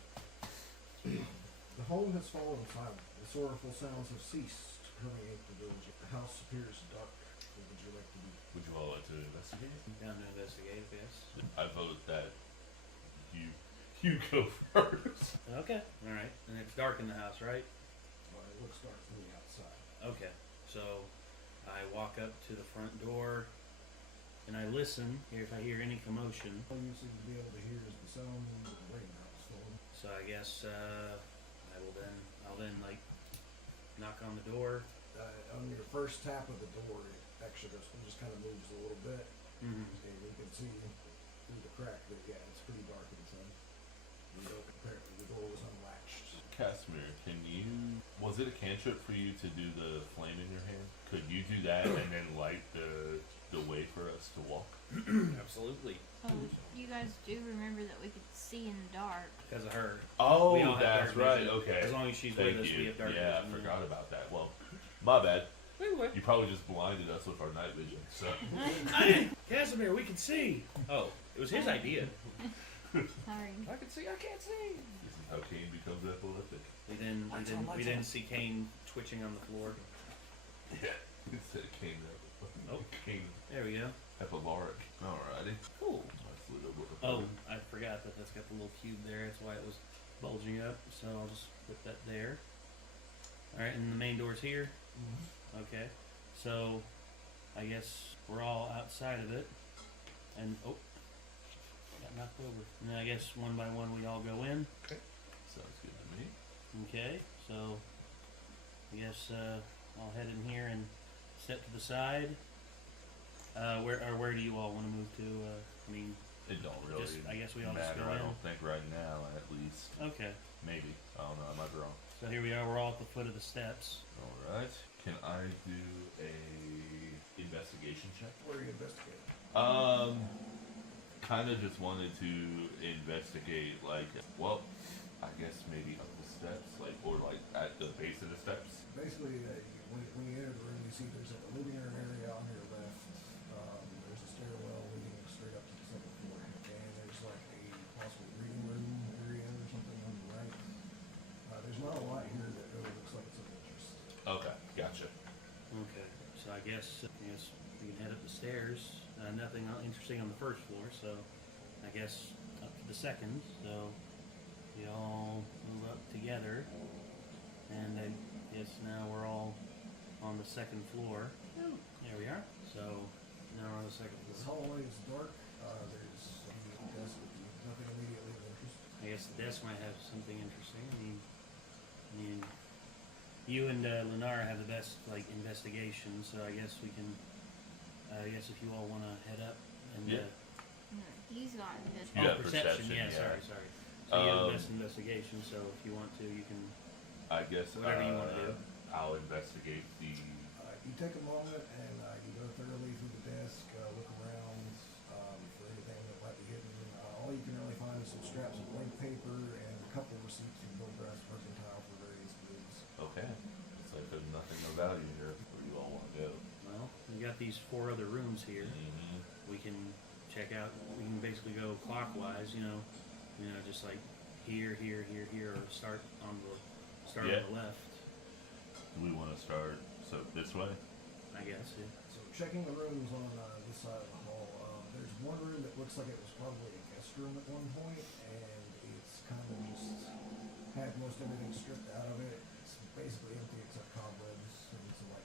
The home has fallen silent. The sorrowful sounds have ceased to permeate the village. The house appears dark. What would you like to do? Would you all like to investigate? Down to investigate, I guess. I vote that you go first. Okay. Alright. And it's dark in the house, right? Well, it looks dark from the outside. Okay. So I walk up to the front door and I listen here if I hear any commotion. All you seem to be able to hear is the sound of the rain falling. So I guess I'll then like knock on the door. On your first tap of the door, it actually just kind of moves a little bit, Mm-hmm. and you can see through the crack that yeah, it's pretty dark inside. Apparently the door was unlatched. Casimir, was it a cantrip for you to do the flame in your hand? Could you do that and then light the way for us to walk? Absolutely. Oh, you guys do remember that we could see in the dark. Because of her. Oh, We all have that's dark right. vision. Okay. As long as she's Thank with us, you. we have dark Yeah, I vision. forgot about that. Well, my bad. Anyway. You probably just blinded us with our night vision. So Hey, Casimir, we can see. Oh, it was his idea. Sorry. I can see. I can't see. this is how Cain becomes epileptic. We then see Kane twitching on the floor. Yeah. Instead of Cain, Oh. Cain There we go. epileptic. Alrighty. Cool. Nice little bit of Oh, I forgot that that's got the little cube there. That's why it was bulging up. So I'll just put that there. All right, and the main door's here. Okay. So I guess we're all outside of it, and got knocked over. And then I guess one by one we all go in. Sounds good to me. Okay. So I guess I'll head in here and step to the side. Where do you all want to move to? I mean, It don't really I guess we all just matter. go I in. don't think right now, at least. Okay. Maybe. I don't know. I might be wrong. So here we are. We're all at the foot of the steps. All right. Can I do a investigation check? What are you investigating? Kind of just wanted to investigate, like, well, I guess maybe up the steps, like, or like at the base of the steps. Basically, when you enter the room, you see there's a living room area on your left. There's a stairwell leading straight up to the second floor, and there's like a possible reading room area or something on the right. There's not a lot here that really looks like it's of interest. Okay, gotcha. Okay. So I guess we can head up the stairs. Nothing interesting on the first floor, so I guess up to the second. So we all move up together, and I guess now we're all on the second floor. There we are. So now we're on the second This floor. hallway is dark. There's a desk with nothing immediately of interest. I guess the desk might have something interesting. I mean, you and Lenara have the best like investigation, so I guess we can. I guess if you all want to head up and Yeah. No, he's got this. You got perception, Yeah, yeah. sorry. So you have the best investigation. So if you want to, you can. I guess Whatever you wanna do. I'll investigate the. You take a moment and you go thoroughly through the desk, look around for anything that might be hidden. All you can really find is some scraps of blank paper and a couple of receipts from Bill Brass Mercantile for various goods. Okay. It's like there's nothing of value here where you all want to go. Well, we got these 4 other rooms here. Mm-hmm. We can check out. We can basically go clockwise. Just like here, or start on the Yeah. on the left. Do we want to start this way? I guess. Yeah. So checking the rooms on this side of the hall, there's looks like it was probably a guest room at one point, and it's kind of just had most everything stripped out of it. It's basically empty except cobwebs and some like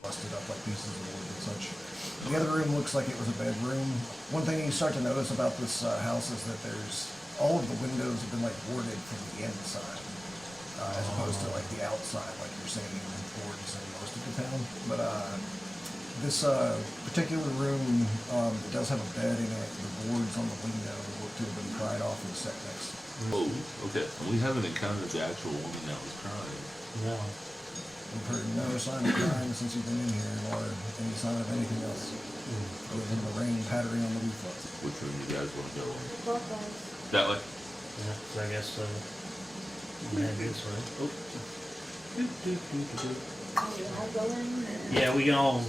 busted up like pieces of wood and such. The other room looks like it was a bedroom. One thing you start to notice about this house is that there's all of the windows have been like boarded from the inside, as opposed to like the outside, like you're seeing in boards in most of the town. But this particular room it does have a bed in it. The boards on the window look to have been pried off and set next to it. Oh, okay. We haven't encountered the actual woman that was crying. No. We've heard no sign of crying since you've been in here, or any sign of anything else. Other than the rain pattering on the roof. Which room you guys want to go in? Both ways. That way? Yeah, so I guess we head this way. Oh. I'll go in. Yeah, we all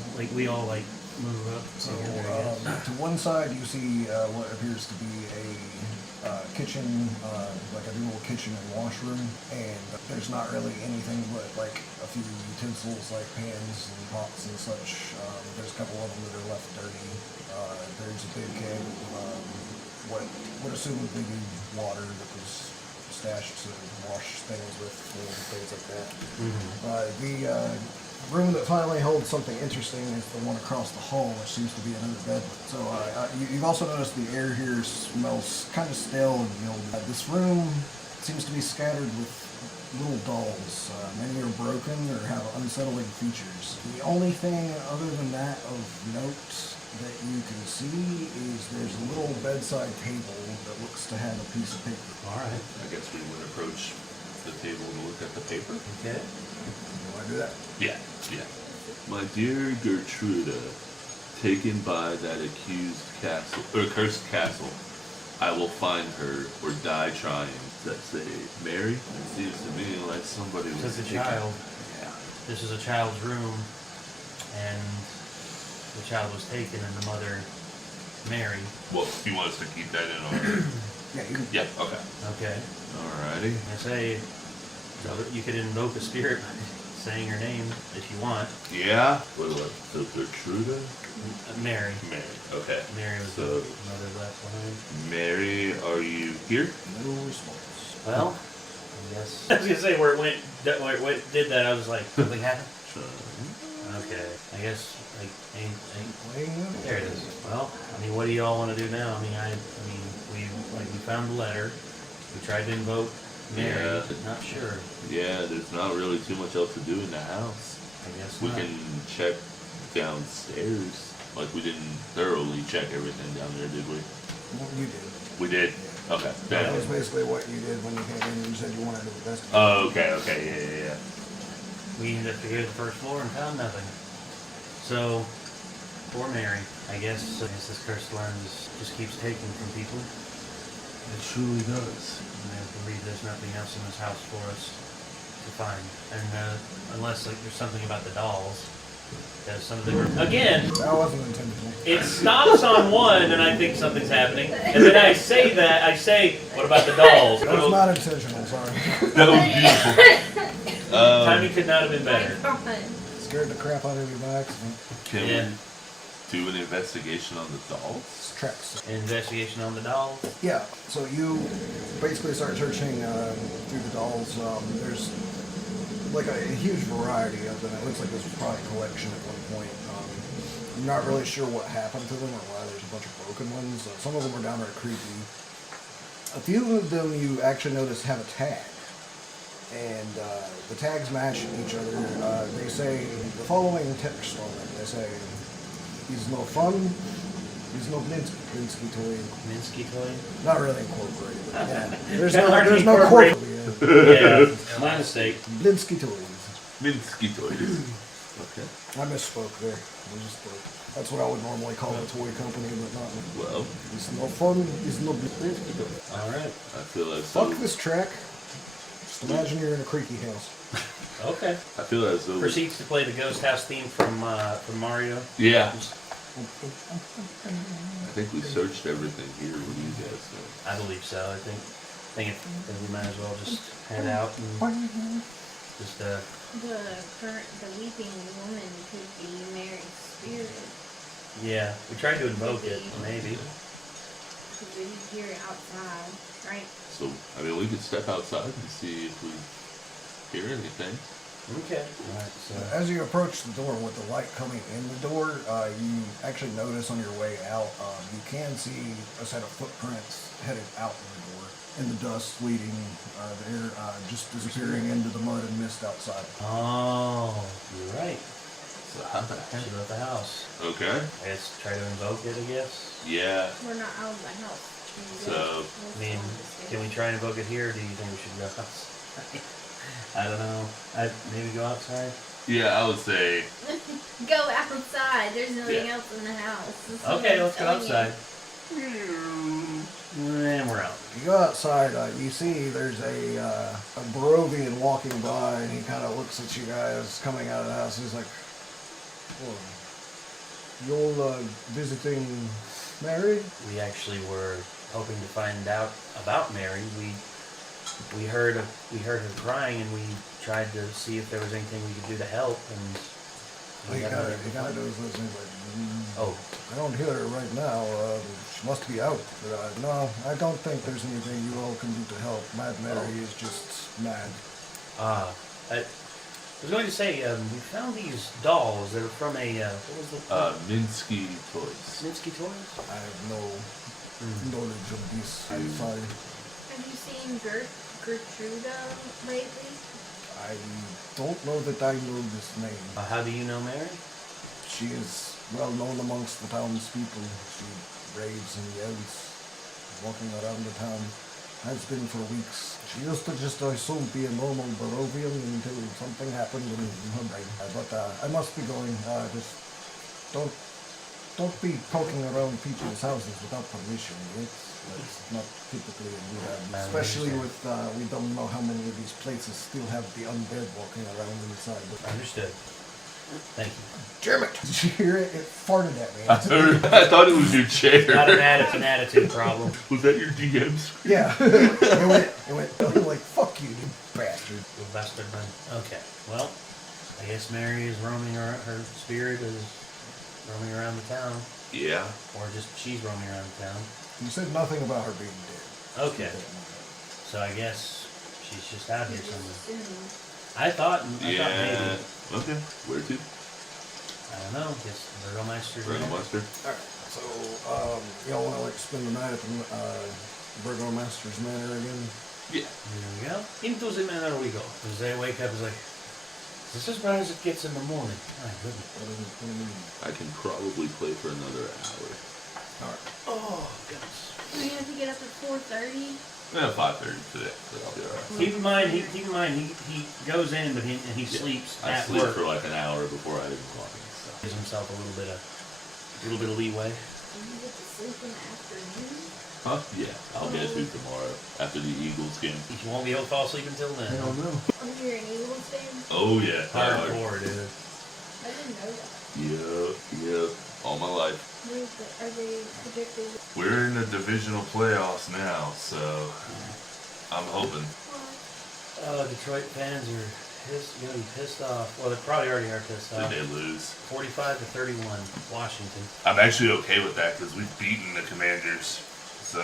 like move up. So together, I guess. to one side you see what appears to be a kitchen, like a dual kitchen and washroom, and there's not really anything but like a few utensils like pans and pots and such. There's a couple of them that are left dirty. There's a big keg of what would assume would be water that was stashed to wash things with and things like that. The room that finally holds something interesting is the one across the hall, which seems to be another bed. So you've also noticed the air here smells kind of stale and mildewy. This room seems to be scattered with little dolls. Many are broken or have unsettling features. The only thing other than that of note that you can see is there's a little bedside table that looks to have a piece of paper. All right. I guess we would approach the table to look at the paper. Okay. You want to do that? Yeah, yeah. My dear Gertruda, taken by that accused castle, or cursed castle, I will find her or die trying. That say Mary? It seems to me like somebody was Took a taken. child. Yeah. This is a child's room, and the child was taken, and the mother, Mary. Well, do you want us to keep that in our... Yeah, you can. Yeah, okay. Okay. Alrighty. I say you could invoke a spirit by saying her name if you want. Yeah? What do I... So Gertruda? Mary. Mary. Okay. Mary was So- the mother left behind. Mary, are you here? No response. Well, I guess. I was gonna say where it did that. I was like, something happened. Sure. Okay. I guess like ain't Weighing in? there it is. Well, I mean, what do y'all want to do now? I mean, we found the letter. We tried to invoke Mary. Yeah. But not sure. Yeah, there's not really too much else to do in the house. I guess We not. can check downstairs. Like, we didn't thoroughly check everything down there, did we? Well, you did. We did? Okay. That was basically what you did when you came in. You said you wanted to investigate. Oh, okay, yeah. We investigated the first floor and found nothing. So, poor Mary. I guess this cursed land just keeps taking from people. It truly does. And I believe there's nothing else in this house for us to find. And unless like there's something about the dolls. There's something. Again, That wasn't intentional. it stops on one and I think something's happening. And then I say, what about the dolls? That was not intentional, sorry. That was beautiful. Timing could not have been better. Scared the crap out of you by accident. Can Yeah. we do an investigation on the dolls? It's tracks. Investigation on the dolls. Yeah, so you basically start searching through the dolls. There's like a huge variety of them. It looks like this was probably a collection at one point. I'm not really sure what happened to them or why there's a bunch of broken ones. Some of them are downright creepy. A few of them you actually notice have a tag. And the tags match each other. They say the following text on them. They say, "He's no fun, he's no Blinsky toy." Minsky toy. Not really incorporated. But yeah. There's Kinda hard to no incorporate. corporate. Yeah, my mistake. Blinsky toys. Minsky toys. Okay. I misspoke there. That's what I would normally call a toy company, but not. Well, It's no fun, it's no Blinsky toy. All right. I feel as though... Fuck this track. Just imagine you're in a creaky house. Okay. I feel as though... Proceeds to play the Ghost House theme from Mario. Yeah. I think we searched everything here. What do you guys think? I believe so. I think we might as well just head out and just The weeping woman could be Mary's spirit. yeah. We tried to invoke it, maybe. Because we hear it outside, right? So, I mean, we could step outside and see if we hear anything. Okay. Alright, so. As you approach the door with the light coming in the door, you actually notice on your way out, you can see a set of footprints headed out the door in the dust leading there, just disappearing into the mud and mist outside. Oh, you're right. So, how the heck? She left the house. Okay. I guess try to invoke it, I guess. Yeah. We're not out of the house. So, I mean, can we try and invoke it here, or do you think we should go outside? I don't know. Maybe go outside? yeah, I would say. Go outside. There's nothing Yeah. else in the house. This is Okay, what I'm let's go telling you. outside. And we're out. You go outside, you see there's a Barovian walking by, and he kind of looks at you guys coming out of the house. He's like, "Oh, you're visiting Mary?" We actually were hoping to find out about Mary. We heard her crying, and we tried to see if there was anything we could do to help. And He got kind of nothing to does find. this, and he's like, Oh, I don't hear her right now. She must be out. No, I don't think there's anything you all can do to help. Mad Mary is just mad. I was going to say we found these dolls that are from a what was the Minsky Toys. Minsky Toys? I have no knowledge of this. I'm Hmm. sorry. Have you seen Gertruda lately? I don't know that I know this name. How do you know Mary? She is well known amongst the townspeople. She raves and yells, walking around the town. Has been for weeks. She used to just assume be a normal Barovian until something happened in her brain. But I must be going. Just don't be poking around people's houses without permission. It's not typically a good idea. Especially with we don't know how many of these places still have the undead walking around inside. Understood. Thank you. Damn it! Did you hear it? It farted at me. I thought it was your chair. Not an attitude problem. Was that your DM screen? Yeah. it went like, fuck you, you bastard. You bastard man. Okay. Well, I guess Mary is roaming around. Her spirit is roaming around the town, Yeah. or just she's roaming around the town. You said nothing about her being dead. Okay. So I guess she's just out here somewhere. Soon. I thought maybe. Yeah. Okay. Where to? I don't know. Guess Burgomeister's Bring there. Mustard. Alright, so, y'all wanna like spend the night at the, Burgomaster's Manor again? Yeah. There we go. Into the manor we go. As they wake up, it's like, this is as bright as it gets in the morning. My goodness. What do you mean? I can probably play for another hour. Alright. Oh, goodness. We have to get up at 4:30. Yeah, 5:30 today, but I'll be alright. Keep in mind, he goes in, but he sleeps I at sleep work. for like an hour before I even clock in. So. Gives himself a little bit of leeway. Do you get to sleep in the afternoon? Huh? Yeah, I'll get to tomorrow after the Eagles game. You won't be able to fall asleep until then. I don't know. Oh, you're an Eagles fan? Oh yeah. Hardcore, dude. I didn't know that. Yep. All my life. Are they predicted? We're in the divisional playoffs now, so I'm hoping. Detroit fans are gonna be pissed off. Well, they probably already are pissed Did off. they lose? 45-31, Washington. I'm actually okay with that because we've beaten the Commanders. So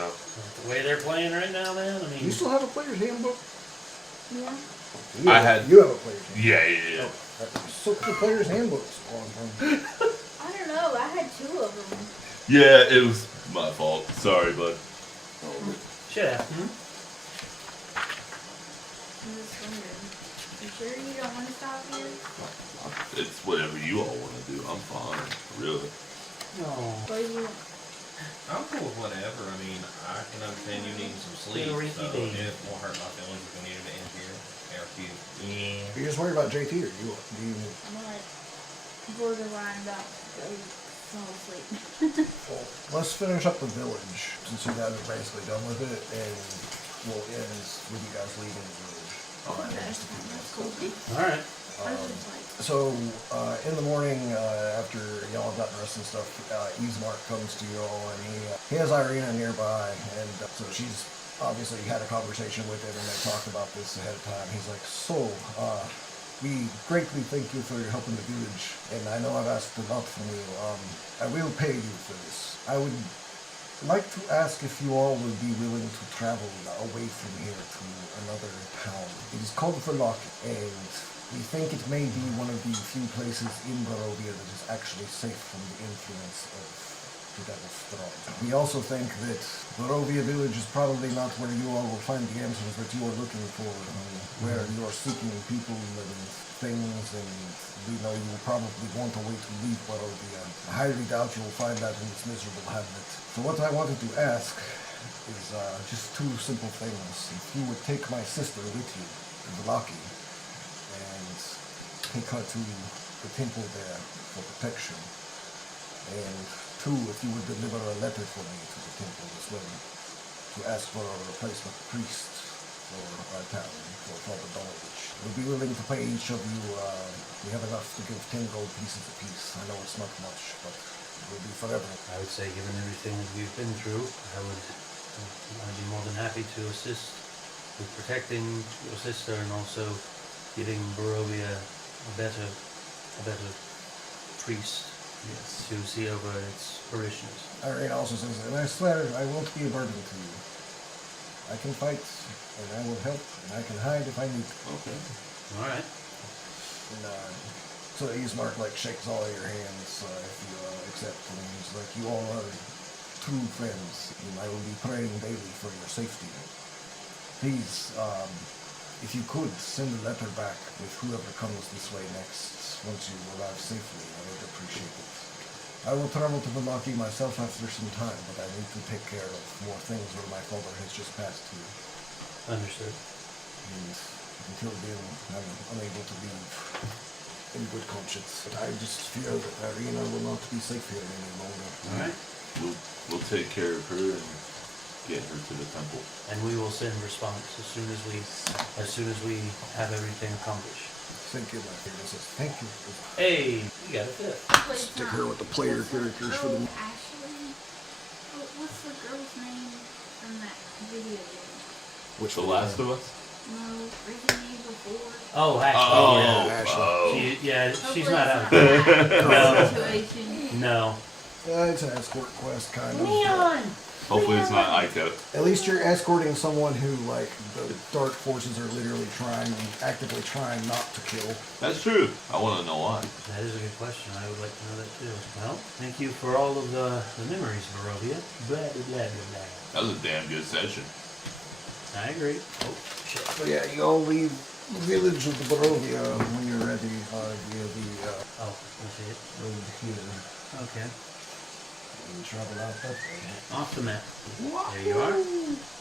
The way they're playing right now, man. I Do mean, you still have a player's handbook? Yeah. You I have- had- You have a player's handbook. yeah. So the player's handbooks on. I don't know. I had 2 of them. Yeah, it was my fault. Sorry, bud. shit happened. I'm just wondering. You sure you don't want to stop here? It's whatever you all want to do. I'm fine, really. No. Or you? I'm cool with whatever. I mean, I can understand you needing some sleep, Little so rinky-dink. it won't hurt my feelings if we needed to end here. ARQ. Yeah. Are you just worried about JT or do you? I'm like borderline about to go fall asleep. Well, let's finish up the village since you guys are basically done with it, and we'll end with you guys leaving the village. Okay, that's cool. All right. I was just like, So, in the morning, after y'all have gotten rest and stuff, Ismark comes to you all, and he has Irina nearby, and so she's obviously had a conversation with him, and they talked about this ahead of time. He's like, so, we greatly thank you for helping the village, and I know I've asked a lot from you. I will pay you for this. I would like to ask if you all would be willing to travel away from here to another town. It is called Verlock, and we think it may be one of the few places in Barovia that is actually safe from the influence of the Devil Strahd. We also think that Barovia village is probably not where you all will find the answers that you are looking for, where you are seeking people and things, and we know you will probably want a way to leave Barovia. I highly doubt you will find that in its miserable habitat. So what I wanted to ask is just two simple things. If you would take my sister with you to Velaki and take her to the temple there for protection, and two, if you would deliver a letter for me to the temple as well, to ask for a replacement priest for our town, for Father Donovich. We'll be willing to pay each of you, we have enough to give 10 gold pieces apiece. I know it's not much, but it will be forever. I would say, given everything that we've been through, I'd be more than happy to assist with protecting your sister and also giving Barovia a better priest to see over its parishioners. Irene also says, and I swear I won't be a burden to you. I can fight, and I will help, and I can hide if I need to. Okay. All right. And, so Ismark shakes all your hands if you accept, and he's like, you all are true friends, and I will be praying daily for your safety. Please, if you could, send a letter back with whoever comes this way next, once you arrive safely. I would appreciate it. I will travel to Velaki myself after some time, but I need to take care of more things where my father has just passed through. Understood. And until then, I'm unable to leave in good conscience. But I just fear that Irina will not be safe here any longer. All right. We'll take care of her and get her to the temple. And we will send response as soon as we have everything accomplished. Thank you, my princess. Thank you. Hey, you got a fifth. Stick her with the player characters for the. Ashley? What's the girl's name from that video game? Which The Last of Us? No, Resident Evil 4. Oh, Ashley. Oh, yeah. Ashley. She's Hopefully not it's out not there. that No. situation. No. It's an escort quest, kind of. Neon. Hopefully it's not Ico. At least you're escorting someone who, the dark forces are literally actively trying not to kill. That's true. I want to know why. That is a good question. I would like to know that too. Well, thank you for all of the memories, Barovia. Blah, blah, blah, blah, blah. That was a damn good session. I agree. Oh, shit. So yeah, you all leave the village of the Barovia when you're ready via the Oh, I see it. road here. Okay. And travel out that way. Off the map. There you are.